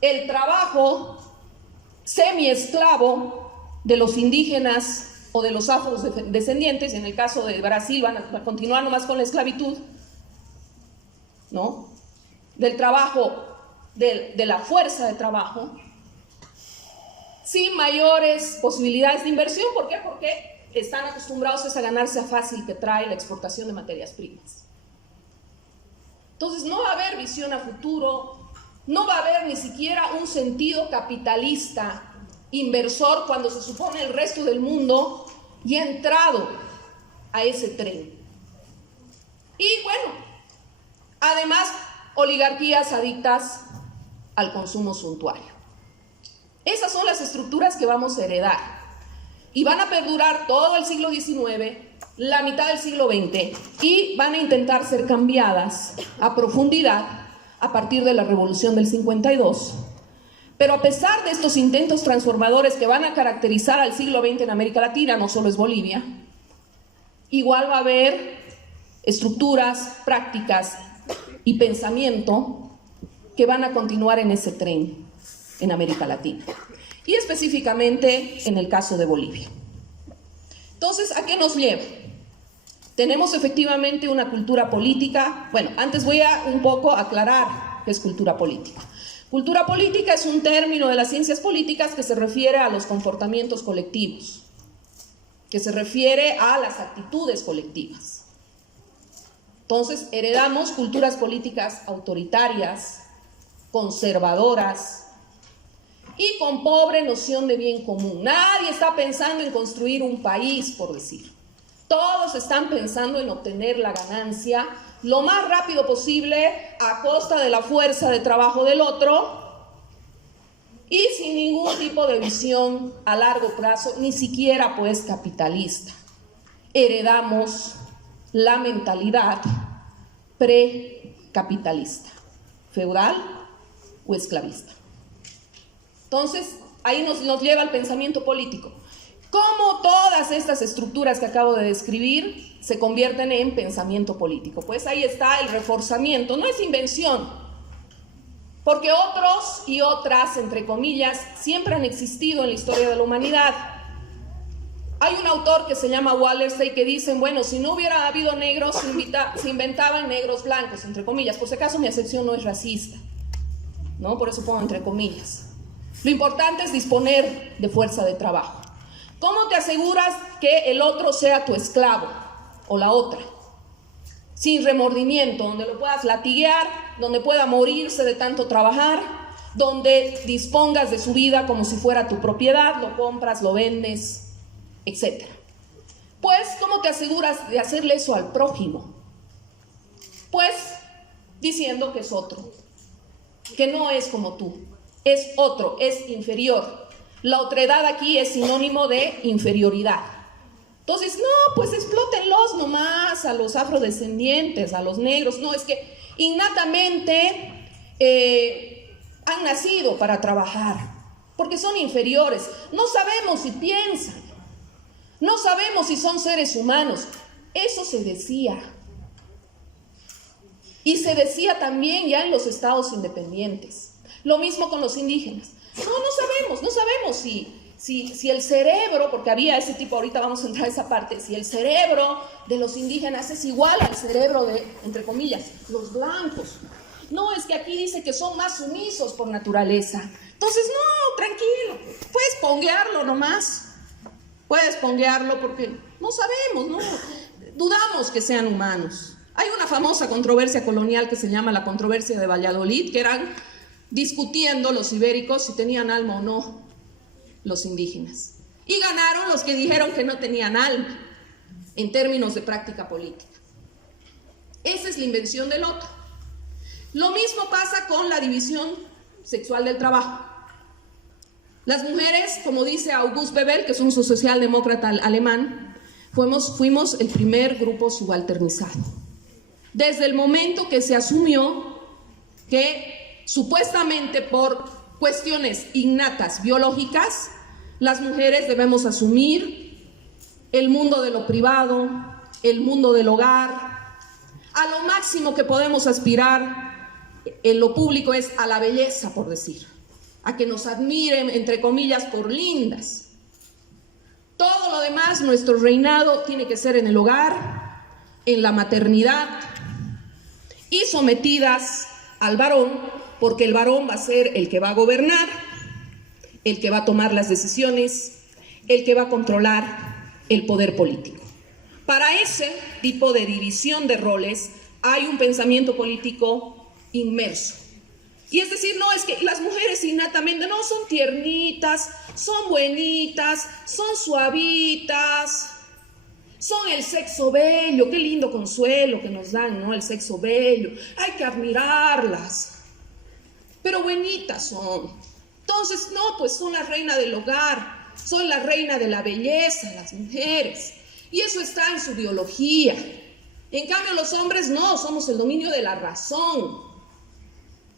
el trabajo semiesclavo de los indígenas o de los afrodescendientes. En el caso de Brasil van a continuar nomás con la esclavitud, ¿no? Del trabajo, de la fuerza de trabajo, sin mayores posibilidades de inversión. ¿Por qué? Porque están acostumbrados a ganarse a fácil que trae la exportación de materias primas. Entonces no va a haber visión a futuro, no va a haber ni siquiera un sentido capitalista inversor cuando se supone el resto del mundo ya ha entrado a ese tren. Y bueno, además oligarquías adictas al consumo suntuario. Esas son las estructuras que vamos a heredar y van a perdurar todo el siglo XIX, la mitad del siglo XX, y van a intentar ser cambiadas a profundidad a partir de la Revolución del 52. Pero a pesar de estos intentos transformadores que van a caracterizar al siglo XX en América Latina, no solo es Bolivia, igual va a haber estructuras, prácticas y pensamiento que van a continuar en ese tren en América Latina, y específicamente en el caso de Bolivia. Entonces, ¿a qué nos lleva? Tenemos efectivamente una cultura política. Bueno, antes voy a un poco aclarar qué es cultura política. Cultura política es un término de las ciencias políticas que se refiere a los comportamientos colectivos, que se refiere a las actitudes colectivas. Entonces, heredamos culturas políticas autoritarias, conservadoras y con pobre noción de bien común. Nadie está pensando en construir un país, por decir. Todos están pensando en obtener la ganancia lo más rápido posible a costa de la fuerza de trabajo del otro y sin ningún tipo de visión a largo plazo, ni siquiera pues capitalista. Heredamos la mentalidad precapitalista, feudal o esclavista. Entonces, ahí nos lleva al pensamiento político. ¿Cómo todas estas estructuras que acabo de describir se convierten en pensamiento político? Pues ahí está el reforzamiento, no es invención, porque otros y otras, entre comillas, siempre han existido en la historia de la humanidad. Hay un autor que se llama Wallerstein que dice, bueno, si no hubiera habido negros, se inventaban negros blancos, entre comillas. Por si acaso mi acepción no es racista, ¿no? Por eso pongo entre comillas. Lo importante es disponer de fuerza de trabajo. ¿Cómo te aseguras que el otro sea tu esclavo o la otra? Sin remordimiento, donde lo puedas latiguear, donde pueda morirse de tanto trabajar, donde dispongas de su vida como si fuera tu propiedad, lo compras, lo vendes, etc. Pues, ¿cómo te aseguras de hacerle eso al prójimo? Pues, diciendo que es otro, que no es como tú, es otro, es inferior. La otredad aquí es sinónimo de inferioridad. Entonces, no, pues explótenlos nomás a los afrodescendientes, a los negros. No, es que innatamente han nacido para trabajar, porque son inferiores. No sabemos si piensan, no sabemos si son seres humanos. Eso se decía. Y se decía también ya en los estados independientes. Lo mismo con los indígenas. No sabemos si el cerebro, porque había ese tipo, ahorita vamos a entrar a esa parte, si el cerebro de los indígenas es igual al cerebro de, entre comillas, los blancos. No, es que aquí dice que son más sumisos por naturaleza, Entonces, no, tranquilo, puedes ponguearlo nomás. Puedes ponguearlo porque no sabemos, ¿no? Dudamos que sean humanos. Hay una famosa controversia colonial que se llama la controversia de Valladolid, que eran discutiendo los ibéricos si tenían alma o no los indígenas. Y ganaron los que dijeron que no tenían alma en términos de práctica política. Esa es la invención del otro. Lo mismo pasa con la división sexual del trabajo. Las mujeres, como dice August Bebel, que es un socialdemócrata alemán, fuimos el primer grupo subalternizado. Desde el momento que se asumió que supuestamente por cuestiones innatas biológicas, las mujeres debemos asumir el mundo de lo privado, el mundo del hogar. A lo máximo que podemos aspirar en lo público es a la belleza, por decir, a que nos admiren, entre comillas, por lindas. Todo lo demás, nuestro reinado tiene que ser en el hogar, en la maternidad y sometidas al varón, porque el varón va a ser el que va a gobernar, el que va a tomar las decisiones, el que va a controlar el poder político. Para ese tipo de división de roles hay un pensamiento político inmerso. Y es decir, no es que las mujeres innatamente no son tiernitas, son buenitas, son suavitas, son el sexo bello. Qué lindo consuelo que nos dan, ¿no? El sexo bello, hay que admirarlas, pero buenitas son. Entonces, no, pues son la reina del hogar, son la reina de la belleza, las mujeres, y eso está en su biología. En cambio, los hombres no, somos el dominio de la razón.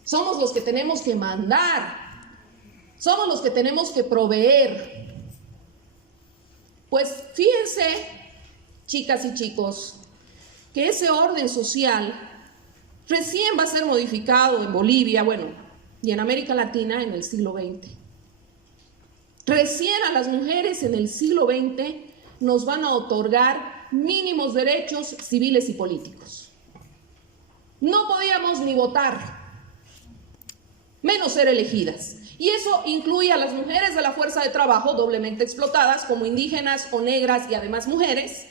Somos los que tenemos que mandar, somos los que tenemos que proveer. Pues fíjense, chicas y chicos, que ese orden social recién va a ser modificado en Bolivia, bueno, y en América Latina en el siglo XX. Recién a las mujeres en el siglo XX nos van a otorgar mínimos derechos civiles y políticos. No podíamos ni votar, menos ser elegidas. Y eso incluye a las mujeres de la fuerza de trabajo doblemente explotadas como indígenas o negras y además mujeres,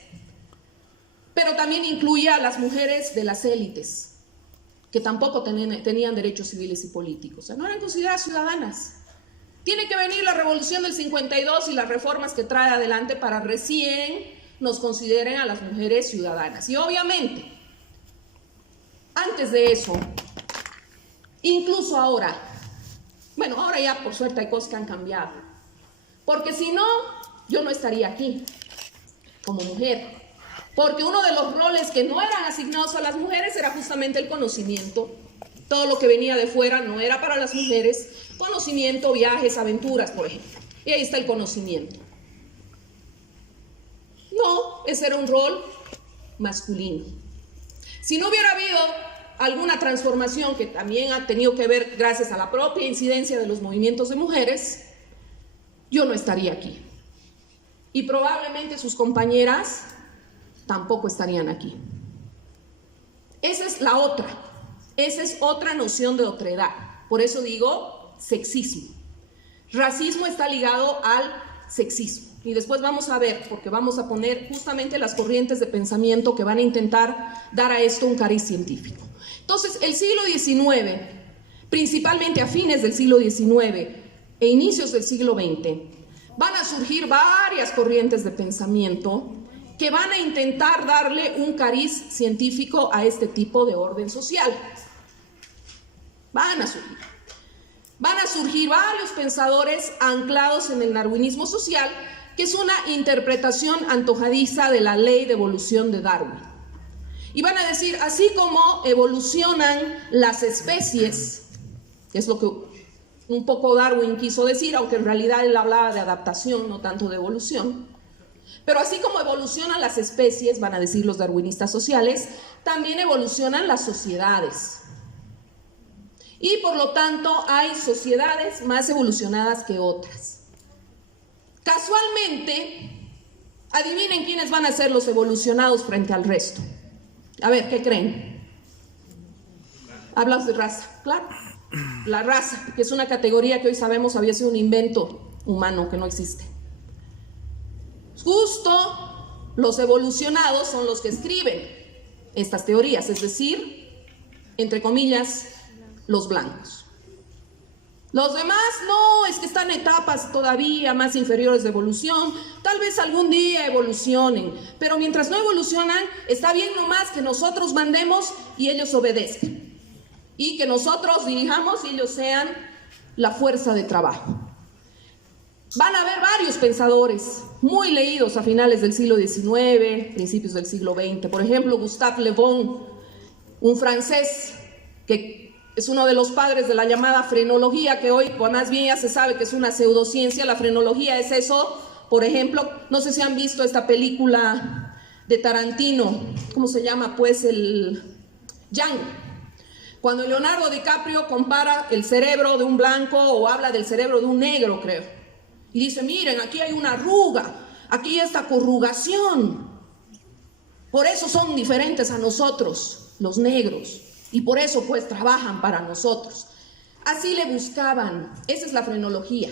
pero también incluye a las mujeres de las élites, que tampoco tenían derechos civiles y políticos, o sea, no eran consideradas ciudadanas. Tiene que venir la revolución del 52 y las reformas que trae adelante para recién nos consideren a las mujeres ciudadanas. Y obviamente, antes de eso, incluso ahora, bueno, ahora ya por suerte hay cosas que han cambiado, porque si no, yo no estaría aquí como mujer, porque uno de los roles que no eran asignados a las mujeres era justamente el conocimiento. Todo lo que venía de fuera no era para las mujeres, conocimiento, viajes, aventuras, por ejemplo, y ahí está el conocimiento. No, ese era un rol masculino. Si no hubiera habido alguna transformación que también ha tenido que ver gracias a la propia incidencia de los movimientos de mujeres, yo no estaría aquí. Y probablemente sus compañeras tampoco estarían aquí. Esa es la otra. Esa es otra noción de otredad. Por eso digo sexismo. Racismo está ligado al sexismo. Y después vamos a ver, porque vamos a poner justamente las corrientes de pensamiento que van a intentar dar a esto un cariz científico. Entonces, el siglo XIX, principalmente a fines del siglo XIX e inicios del siglo XX, van a surgir varias corrientes de pensamiento que van a intentar darle un cariz científico a este tipo de orden social. Van a surgir varios pensadores anclados en el darwinismo social, que es una interpretación antojadiza de la ley de evolución de Darwin. Y van a decir, así como evolucionan las especies, que es lo que un poco Darwin quiso decir, aunque en realidad él hablaba de adaptación, no tanto de evolución, pero así como evolucionan las especies, van a decir los darwinistas sociales, también evolucionan las sociedades. Y por lo tanto hay sociedades más evolucionadas que otras. Casualmente, adivinen quiénes van a ser los evolucionados frente al resto. A ver, ¿qué creen? Hablamos de raza, claro. la raza, que es una categoría que hoy sabemos había sido un invento humano que no existe. Justo los evolucionados son los que escriben estas teorías, es decir, entre comillas, los blancos. Los demás no, es que están en etapas todavía más inferiores de evolución, tal vez algún día evolucionen, pero mientras no evolucionan, está bien nomás que nosotros mandemos y ellos obedezcan, y que nosotros dirijamos y ellos sean la fuerza de trabajo. Van a haber varios pensadores muy leídos a finales del siglo XIX, principios del siglo XX, por ejemplo, Gustave Le Bon, un francés que es uno de los padres de la llamada frenología, que hoy pues, más bien ya se sabe que es una pseudociencia. La frenología es eso, por ejemplo, no sé si han visto esta película de Tarantino, ¿cómo se llama? Pues el Django. Cuando Leonardo DiCaprio compara el cerebro de un blanco o habla del cerebro de un negro, creo, y dice, miren, aquí hay una arruga, aquí esta corrugación, por eso son diferentes a nosotros, los negros. Y por eso pues trabajan para nosotros. Así le buscaban, esa es la frenología,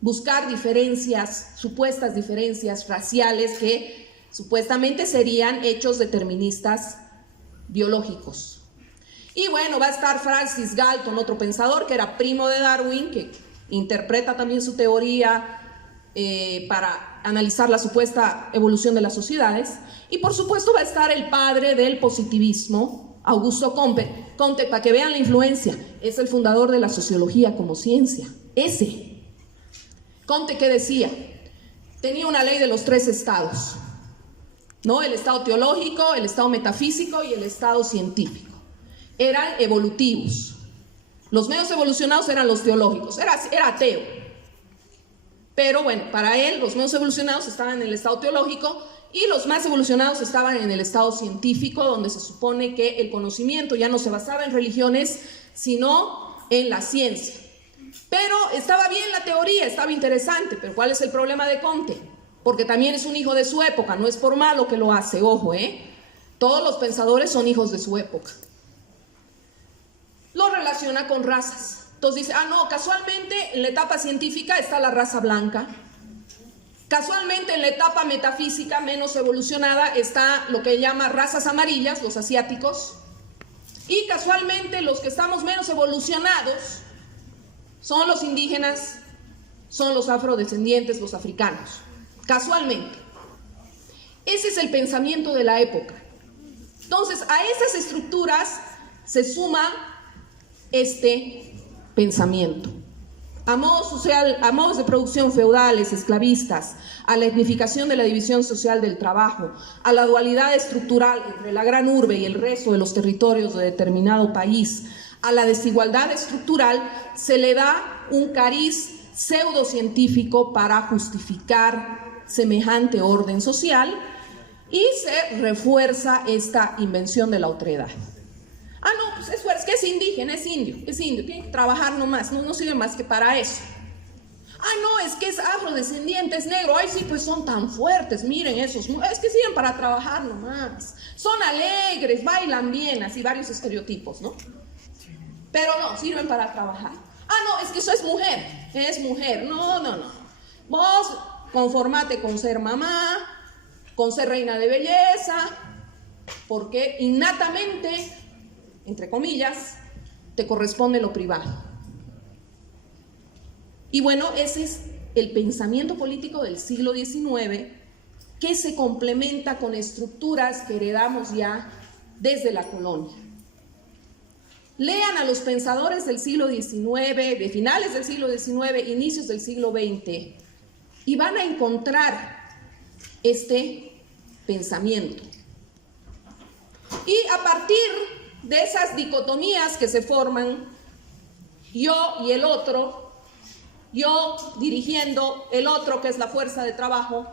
buscar diferencias, supuestas diferencias raciales que supuestamente serían hechos deterministas biológicos. Y bueno, va a estar Francis Galton, otro pensador que era primo de Darwin, que interpreta también su teoría para analizar la supuesta evolución de las sociedades. Y por supuesto va a estar el padre del positivismo, Augusto Comte. Comte, para que vean la influencia, es el fundador de la sociología como ciencia. Ese. Comte, ¿qué decía? Tenía una ley de los 3 estados, ¿no? El estado teológico, el estado metafísico y el estado científico. Eran evolutivos. Los menos evolucionados eran los teológicos. Era ateo. Pero bueno, para él los menos evolucionados estaban en el estado teológico y los más evolucionados estaban en el estado científico, donde se supone que el conocimiento ya no se basaba en religiones, sino en la ciencia. Pero estaba bien la teoría, estaba interesante, pero ¿cuál es el problema de Comte? Porque también es un hijo de su época, no es por malo que lo hace, ojo, todos los pensadores son hijos de su época. Lo relaciona con razas. Entonces dice, no, casualmente en la etapa científica está la raza blanca. Casualmente en la etapa metafísica menos evolucionada está lo que llama razas amarillas, los asiáticos. Y casualmente los que estamos menos evolucionados son los indígenas, son los afrodescendientes, los africanos. Casualmente. Ese es el pensamiento de la época. Entonces, a esas estructuras se suma este pensamiento. A modos de producción feudales, esclavistas, a la etnificación de la división social del trabajo, a la dualidad estructural entre la gran urbe y el resto de los territorios de determinado país, a la desigualdad estructural, se le da un cariz pseudocientífico para justificar semejante orden social y se refuerza esta invención de la otredad. No, pues es que es indígena, es indio, tiene que trabajar nomás, no sirve más que para eso. No, es que es afrodescendiente, es negro, sí, pues son tan fuertes, miren esos, es que sirven para trabajar nomás, son alegres, bailan bien, así varios estereotipos, ¿no? Pero no, sirven para trabajar. No, es que eso es mujer, no, vos conformate con ser mamá, con ser reina de belleza, porque innatamente, entre comillas, te corresponde lo privado. Y bueno, ese es el pensamiento político del siglo XIX que se complementa con estructuras que heredamos ya desde la colonia. Lean a los pensadores del siglo XIX, de finales del siglo XIX, inicios del siglo XX, y van a encontrar este pensamiento. Y a partir de esas dicotomías que se forman, yo y el otro, yo dirigiendo el otro que es la fuerza de trabajo,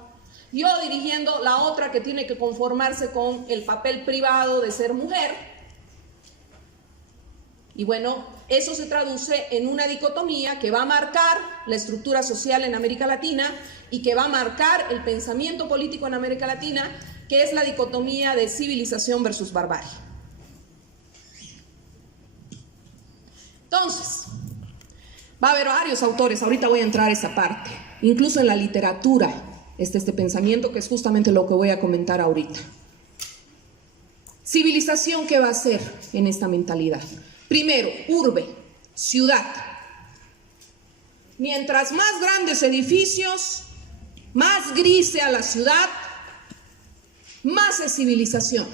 yo dirigiendo la otra que tiene que conformarse con el papel privado de ser mujer. Y bueno, eso se traduce en una dicotomía que va a marcar la estructura social en América Latina y que va a marcar el pensamiento político en América Latina, que es la dicotomía de civilización versus barbarie. Entonces, Va a haber varios autores, ahorita voy a entrar a esa parte. Incluso en la literatura está este pensamiento, que es justamente lo que voy a comentar ahorita. Civilización, ¿qué va a hacer en esta mentalidad? Primero, urbe, ciudad. Mientras más grandes edificios, más gris sea la ciudad, más es civilización.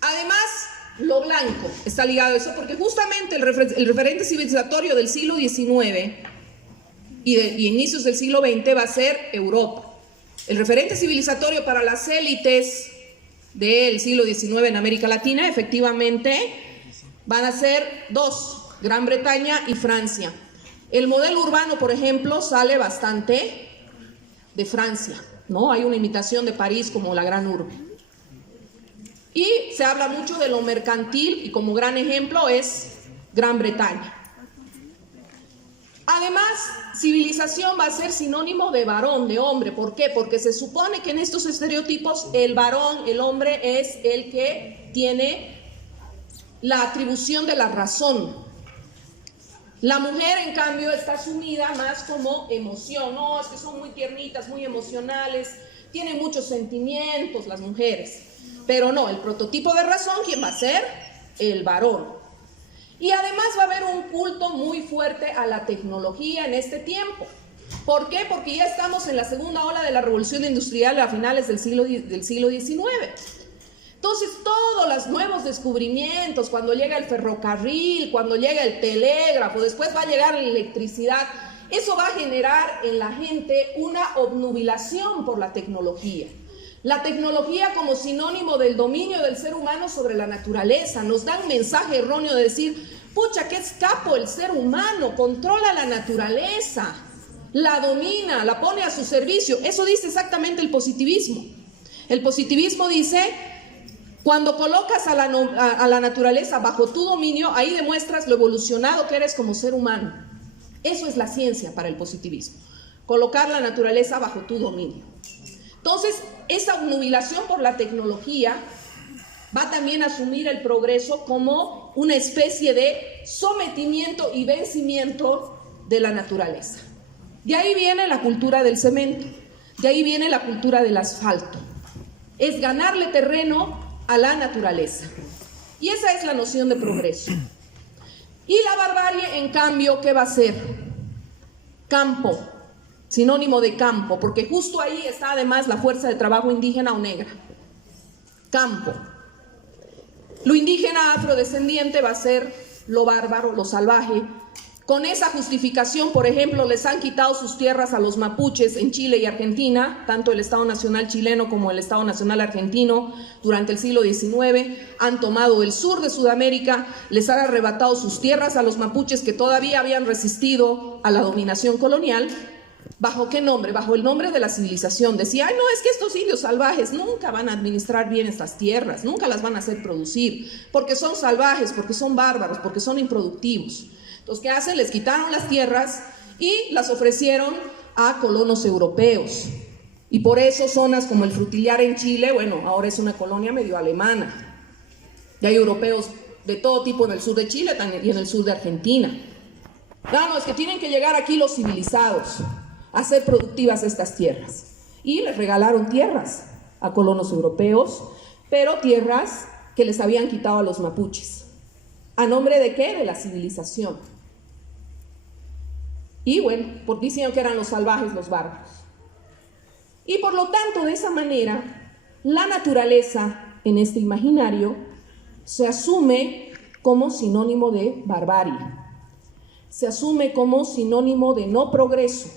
Además, lo blanco está ligado a eso, porque justamente el referente civilizatorio del siglo XIX y inicios del siglo XX va a ser Europa. El referente civilizatorio para las élites del siglo XIX en América Latina, efectivamente, van a ser dos: Gran Bretaña y Francia. El modelo urbano, por ejemplo, sale bastante de Francia, ¿no? Hay una imitación de París como la gran urbe. Y se habla mucho de lo mercantil, y como gran ejemplo es Gran Bretaña. Además, civilización va a ser sinónimo de varón, de hombre. ¿Por qué? Porque se supone que en estos estereotipos el varón, el hombre, es el que tiene la atribución de la razón. La mujer, en cambio, está asumida más como emoción. No, es que son muy tiernitas, muy emocionales, tienen muchos sentimientos las mujeres. Pero no, el prototipo de razón, ¿quién va a ser? El varón. Y además va a haber un culto muy fuerte a la tecnología en este tiempo. ¿Por qué? Porque ya estamos en la segunda ola de la revolución industrial a finales del siglo XIX. Entonces, todos los nuevos descubrimientos, cuando llega el ferrocarril, cuando llega el telégrafo, después va a llegar la electricidad, eso va a generar en la gente una obnubilación por la tecnología. La tecnología como sinónimo del dominio del ser humano sobre la naturaleza. Nos da un mensaje erróneo de decir, pucha, qué escapo el ser humano, controla la naturaleza, la domina, la pone a su servicio. Eso dice exactamente el positivismo. El positivismo dice, cuando colocas a la naturaleza bajo tu dominio, ahí demuestras lo evolucionado que eres como ser humano. Eso es la ciencia para el positivismo, colocar la naturaleza bajo tu dominio. Entonces, esa obnubilación por la tecnología va también a asumir el progreso como una especie de sometimiento y vencimiento de la naturaleza. De ahí viene la cultura del cemento, de ahí viene la cultura del asfalto. Es ganarle terreno a la naturaleza. Y esa es la noción de progreso. Y la barbarie, en cambio, ¿qué va a ser? Campo. Sinónimo de campo, porque justo ahí está además la fuerza de trabajo indígena o negra. Campo. Lo indígena afrodescendiente va a ser lo bárbaro, lo salvaje. Con esa justificación, por ejemplo, les han quitado sus tierras a los mapuches en Chile y Argentina, tanto el Estado Nacional chileno como el Estado Nacional argentino durante el siglo XIX, han tomado el sur de Sudamérica, les han arrebatado sus tierras a los mapuches que todavía habían resistido a la dominación colonial. ¿Bajo qué nombre? Bajo el nombre de la civilización. Decía, ay, no, es que estos indios salvajes nunca van a administrar bien estas tierras, nunca las van a hacer producir, porque son salvajes, porque son bárbaros, porque son improductivos. Entonces, ¿qué hacen? Les quitaron las tierras y las ofrecieron a colonos europeos. Y por eso zonas como el Frutillar en Chile, bueno, ahora es una colonia medio alemana. Y hay europeos de todo tipo en el sur de Chile y en el sur de Argentina. No, es que tienen que llegar aquí los civilizados a hacer productivas estas tierras. Y les regalaron tierras a colonos europeos, pero tierras que les habían quitado a los mapuches. ¿A nombre de qué? De la civilización. Y bueno, porque decían que eran los salvajes, los bárbaros. Y por lo tanto, de esa manera, la naturaleza en este imaginario se asume como sinónimo de barbarie. Se asume como sinónimo de no progreso,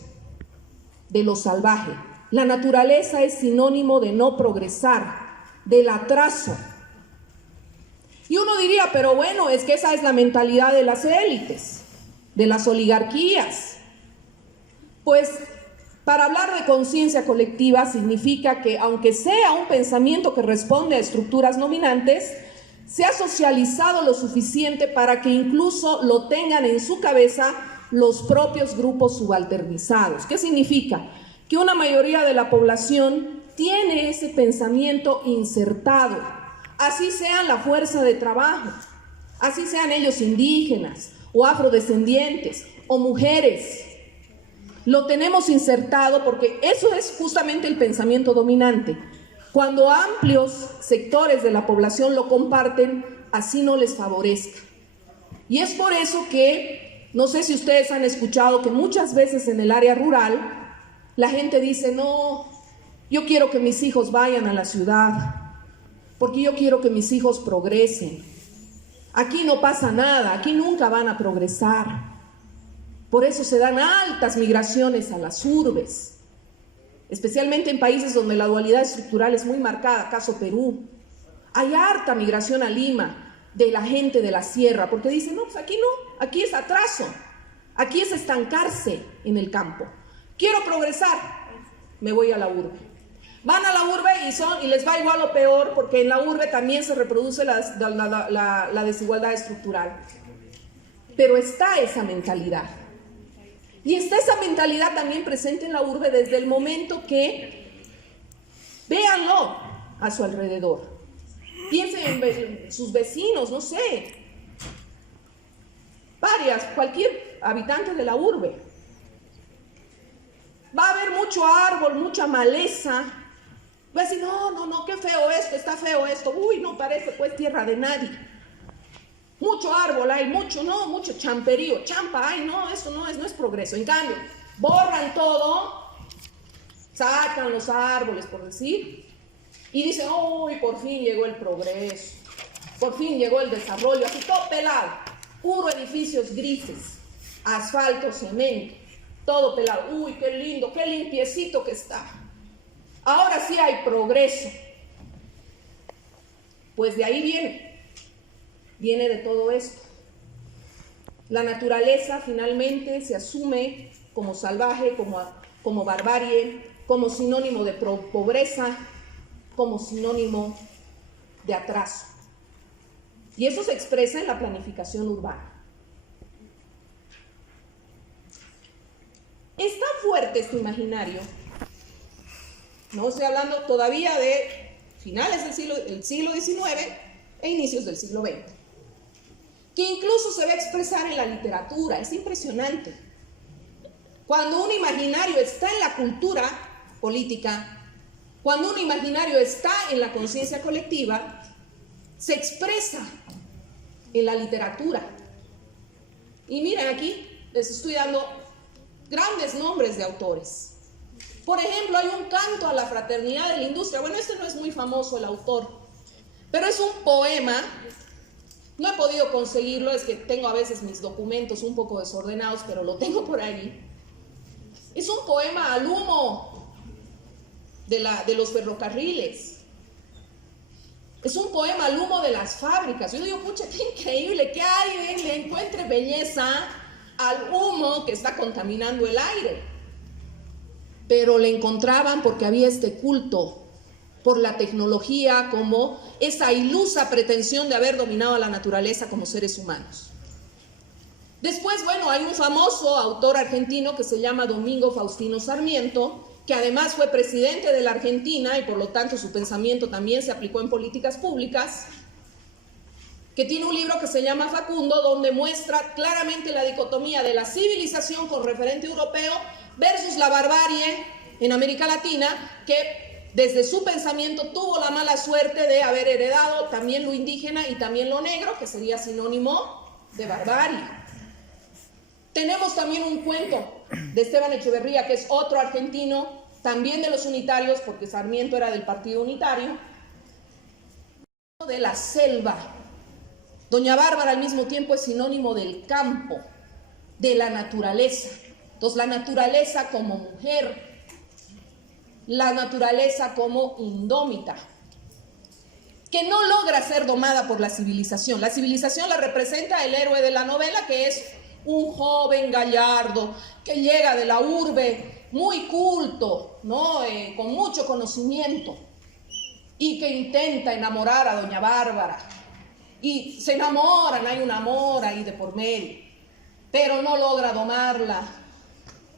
de lo salvaje. La naturaleza es sinónimo de no progresar, del atraso. Y uno diría, pero bueno, es que esa es la mentalidad de las élites, de las oligarquías. Pues para hablar de conciencia colectiva significa que aunque sea un pensamiento que responde a estructuras dominantes, se ha socializado lo suficiente para que incluso lo tengan en su cabeza los propios grupos subalternizados. ¿Qué significa? Que una mayoría de la población tiene ese pensamiento insertado, así sean la fuerza de trabajo, así sean ellos indígenas o afrodescendientes, o mujeres. Lo tenemos insertado porque eso es justamente el pensamiento dominante. Cuando amplios sectores de la población lo comparten, así no les favorezca. Y es por eso que, no sé si ustedes han escuchado que muchas veces en el área rural, la gente dice, no, yo quiero que mis hijos vayan a la ciudad, porque yo quiero que mis hijos progresen. Aquí no pasa nada, aquí nunca van a progresar. Por eso se dan altas migraciones a las urbes, especialmente en países donde la dualidad estructural es muy marcada, caso Perú. Hay harta migración a Lima de la gente de la sierra, porque dicen, no, pues aquí no, aquí es atraso, aquí es estancarse en el campo. Quiero progresar, me voy a la urbe. Van a la urbe y les va igual o peor, porque en la urbe también se reproduce la desigualdad estructural. Pero está esa mentalidad. Y está esa mentalidad también presente en la urbe desde el momento que, véanlo a su alrededor. Piensen en sus vecinos, no sé. Cualquier habitante de la urbe. Va a haber mucho árbol, mucha maleza. Va a decir, no, qué feo esto, está feo esto. Uy, no parece pues tierra de nadie. Mucho árbol hay, mucho champerío, champa, ay, no, esto no es progreso. En cambio, borran todo, sacan los árboles, por decir, y dicen, uy, por fin llegó el progreso, por fin llegó el desarrollo, así todo pelado, puro edificios grises, asfalto, cemento, todo pelado. Uy, qué lindo, qué limpiecito que está. Ahora sí hay progreso. Pues de ahí viene de todo esto. La naturaleza finalmente se asume como salvaje, como barbarie, como sinónimo de pobreza, como sinónimo de atraso. Y eso se expresa en la planificación urbana. Es tan fuerte este imaginario, no estoy hablando todavía de finales del siglo XIX e inicios del siglo XX, que incluso se va a expresar en la literatura. Es impresionante. Cuando un imaginario está en la cultura política, cuando un imaginario está en la conciencia colectiva, se expresa en la literatura. Y miren, aquí les estoy dando grandes nombres de autores. Por ejemplo, hay un canto a la fraternidad de la industria. Bueno, este no es muy famoso el autor, pero es un poema. No he podido conseguirlo, es que tengo a veces mis documentos un poco desordenados, pero lo tengo por ahí. Es un poema al humo de los ferrocarriles. Es un poema al humo de las fábricas. Yo digo, pucha, qué increíble que alguien le encuentre belleza al humo que está contaminando el aire. Pero le encontraban porque había este culto por la tecnología, como esa ilusa pretensión de haber dominado a la naturaleza como seres humanos. Después, bueno, hay un famoso autor argentino que se llama Domingo Faustino Sarmiento, que además fue presidente de la Argentina y por lo tanto su pensamiento también se aplicó en políticas públicas, que tiene un libro que se llama Facundo, donde muestra claramente la dicotomía de la civilización con referente europeo versus la barbarie en América Latina, que desde su pensamiento tuvo la mala suerte de haber heredado también lo indígena y también lo negro, que sería sinónimo de barbarie. Tenemos también un cuento de Esteban Echeverría, que es otro argentino, también de los unitarios, porque Sarmiento era del Partido Unitario, de la selva. Doña Bárbara al mismo tiempo es sinónimo del campo, de la naturaleza. Entonces, la naturaleza como mujer, la naturaleza como indómita, que no logra ser domada por la civilización. La civilización la representa el héroe de la novela, que es un joven gallardo que llega de la urbe, muy culto, ¿no? Con mucho conocimiento, y que intenta enamorar a doña Bárbara. Y se enamoran, hay un amor ahí de por medio, pero no logra domarla,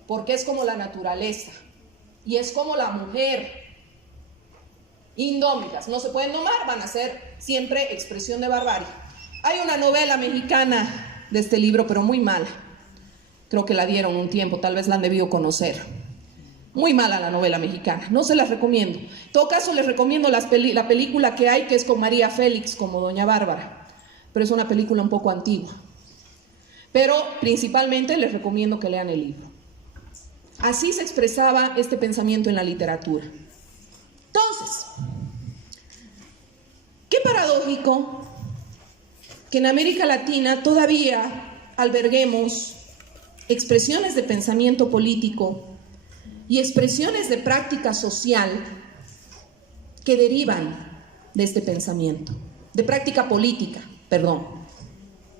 porque es como la naturaleza, y es como la mujer, indómitas, no se pueden domar, van a ser siempre expresión de barbarie. Hay una novela mexicana de este libro, pero muy mala. Creo que la dieron un tiempo, tal vez la han debido conocer. Muy mala la novela mexicana, no se las recomiendo. En todo caso, les recomiendo la película que hay, que es con María Félix como Doña Bárbara, pero es una película un poco antigua. Pero principalmente les recomiendo que lean el libro. Así se expresaba este pensamiento en la literatura. Entonces, qué paradójico que en América Latina todavía alberguemos expresiones de pensamiento político y expresiones de práctica social que derivan de este pensamiento, de práctica política, perdón,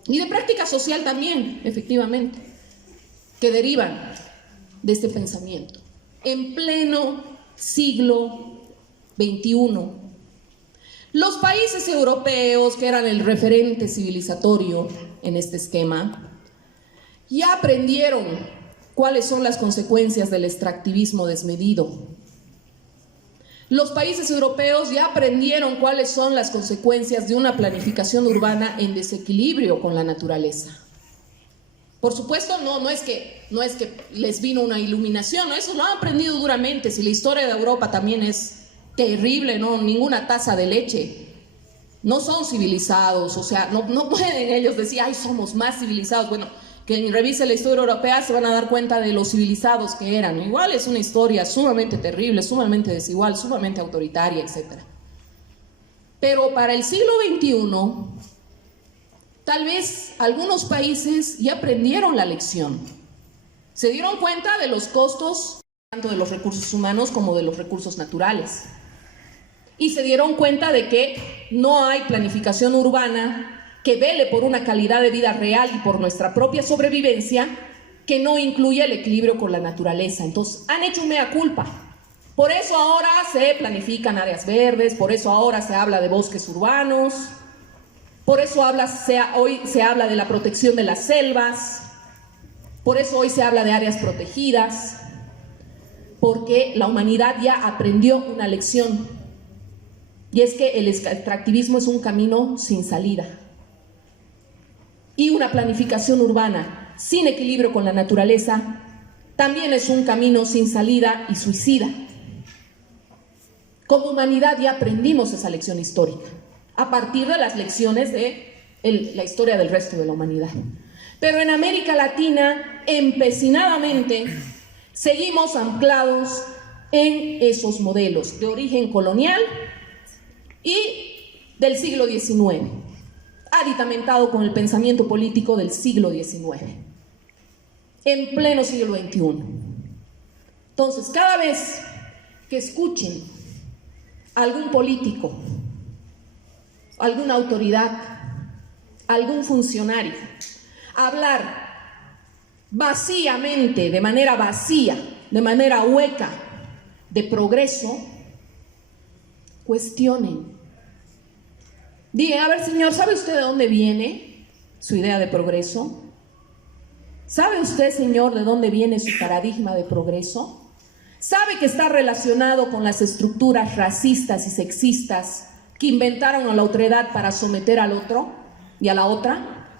y de práctica social también, efectivamente, que derivan de este pensamiento. En pleno siglo XXI, los países europeos, que eran el referente civilizatorio en este esquema, ya aprendieron cuáles son las consecuencias del extractivismo desmedido. Los países europeos ya aprendieron cuáles son las consecuencias de una planificación urbana en desequilibrio con la naturaleza. Por supuesto, no es que les vino una iluminación, ¿no? Eso lo han aprendido duramente. Si la historia de Europa también es terrible, ¿no? Ninguna taza de leche. No son civilizados, o sea, no pueden ellos decir, ay, somos más civilizados. Bueno, que revise la historia europea se van a dar cuenta de los civilizados que eran. Igual es una historia sumamente terrible, sumamente desigual, sumamente autoritaria, etc. Pero para el siglo XXI, tal vez algunos países ya aprendieron la lección. Se dieron cuenta de los costos, tanto de los recursos humanos como de los recursos naturales. Y se dieron cuenta de que no hay planificación urbana que vele por una calidad de vida real y por nuestra propia sobrevivencia, que no incluya el equilibrio con la naturaleza. Entonces, han hecho un mea culpa. Por eso ahora se planifican áreas verdes, por eso ahora se habla de bosques urbanos, por eso hoy se habla de la protección de las selvas, por eso hoy se habla de áreas protegidas, porque la humanidad ya aprendió una lección, y es que el extractivismo es un camino sin salida. Y una planificación urbana sin equilibrio con la naturaleza también es un camino sin salida y suicida. Como humanidad ya aprendimos esa lección histórica a partir de las lecciones de la historia del resto de la humanidad. Pero en América Latina, empecinadamente, seguimos anclados en esos modelos de origen colonial y del siglo XIX, aditamentado con el pensamiento político del siglo XIX, en pleno siglo XXI. Entonces, cada vez que escuchen a algún político, alguna autoridad, algún funcionario hablar vacíamente, de manera vacía, de manera hueca, de progreso, cuestionen. Digan, a ver, señor, ¿sabe usted de dónde viene su idea de progreso? ¿Sabe usted, señor, de dónde viene su paradigma de progreso? ¿Sabe que está relacionado con las estructuras racistas y sexistas que inventaron a la otredad para someter al otro y a la otra?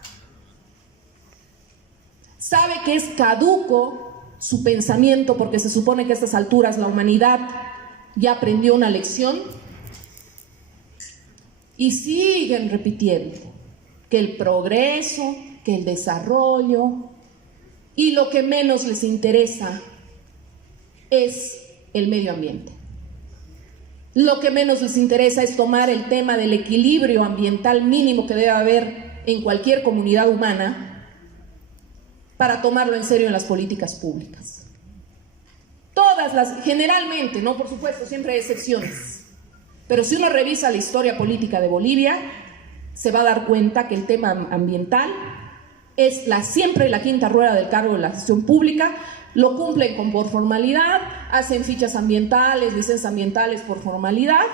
¿Sabe que es caduco su pensamiento porque se supone que a estas alturas la humanidad ya aprendió una lección? Y siguen repitiendo que el progreso, que el desarrollo, y lo que menos les interesa es el medio ambiente. Lo que menos les interesa es tomar el tema del equilibrio ambiental mínimo que debe haber en cualquier comunidad humana para tomarlo en serio en las políticas públicas. Generalmente, no, por supuesto, siempre hay excepciones. Pero si uno revisa la historia política de Bolivia, se va a dar cuenta que el tema ambiental es siempre la quinta rueda del cargo de la gestión pública. Lo cumplen por formalidad, hacen fichas ambientales, licencias ambientales por formalidad,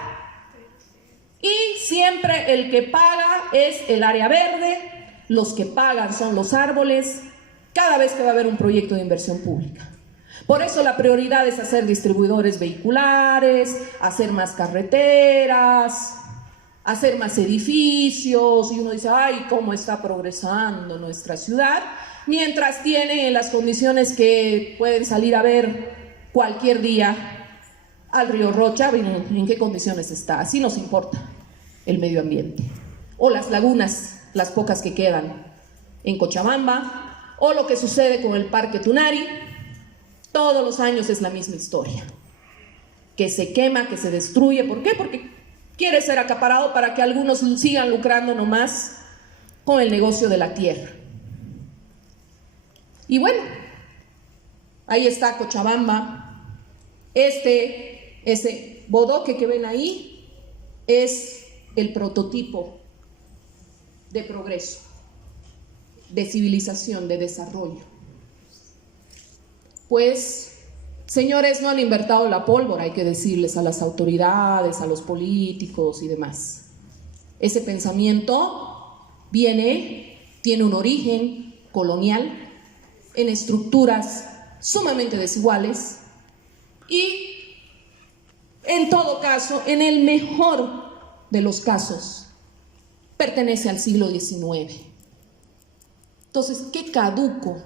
y siempre el que paga es el área verde, los que pagan son los árboles, cada vez que va a haber un proyecto de inversión pública. Por eso la prioridad es hacer distribuidores vehiculares, hacer más carreteras, hacer más edificios, y uno dice, ay, cómo está progresando nuestra ciudad, mientras tiene las condiciones que pueden salir a ver cualquier día al río Rocha, en qué condiciones está. Así nos importa el medio ambiente. O las lagunas, las pocas que quedan en Cochabamba, o lo que sucede con el Parque Tunari. Todos los años es la misma historia, que se quema, que se destruye. ¿Por qué? Porque quiere ser acaparado para que algunos sigan lucrando nomás con el negocio de la tierra. Y bueno, ahí está Cochabamba. Ese bodoque que ven ahí es el prototipo de progreso, de civilización, de desarrollo. Pues, señores, no han inventado la pólvora, hay que decirles a las autoridades, a los políticos y demás. Ese pensamiento tiene un origen colonial en estructuras sumamente desiguales y, en todo caso, en el mejor de los casos, pertenece al siglo XIX. Entonces, qué caduco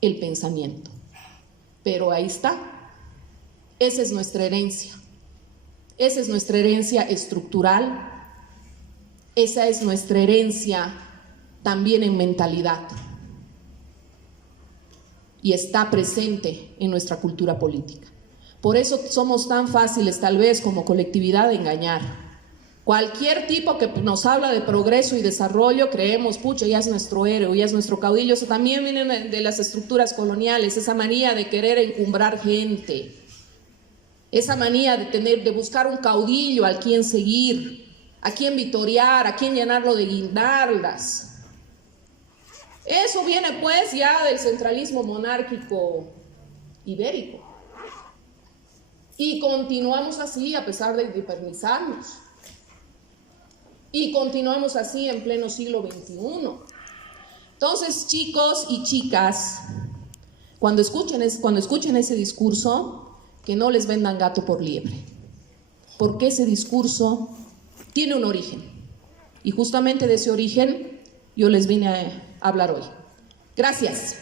el pensamiento. Pero ahí está. Esa es nuestra herencia. Esa es nuestra herencia estructural. Esa es nuestra herencia también en mentalidad. Y está presente en nuestra cultura política. Por eso somos tan fáciles, tal vez, como colectividad, de engañar. Cualquier tipo que nos habla de progreso y desarrollo, creemos, pucha, ya es nuestro héroe, ya es nuestro caudillo. Eso también viene de las estructuras coloniales, esa manía de querer encumbrar gente, esa manía de buscar un caudillo al quien seguir, a quien vitorear, a quien llenarlo de guirnaldas. Eso viene pues ya del centralismo monárquico ibérico. Y continuamos así a pesar de permisarnos. Y continuamos así en pleno siglo XXI. Entonces, chicos y chicas, cuando escuchen ese discurso, que no les vendan gato por liebre, porque ese discurso tiene un origen. Y justamente de ese origen yo les vine a hablar hoy. Gracias.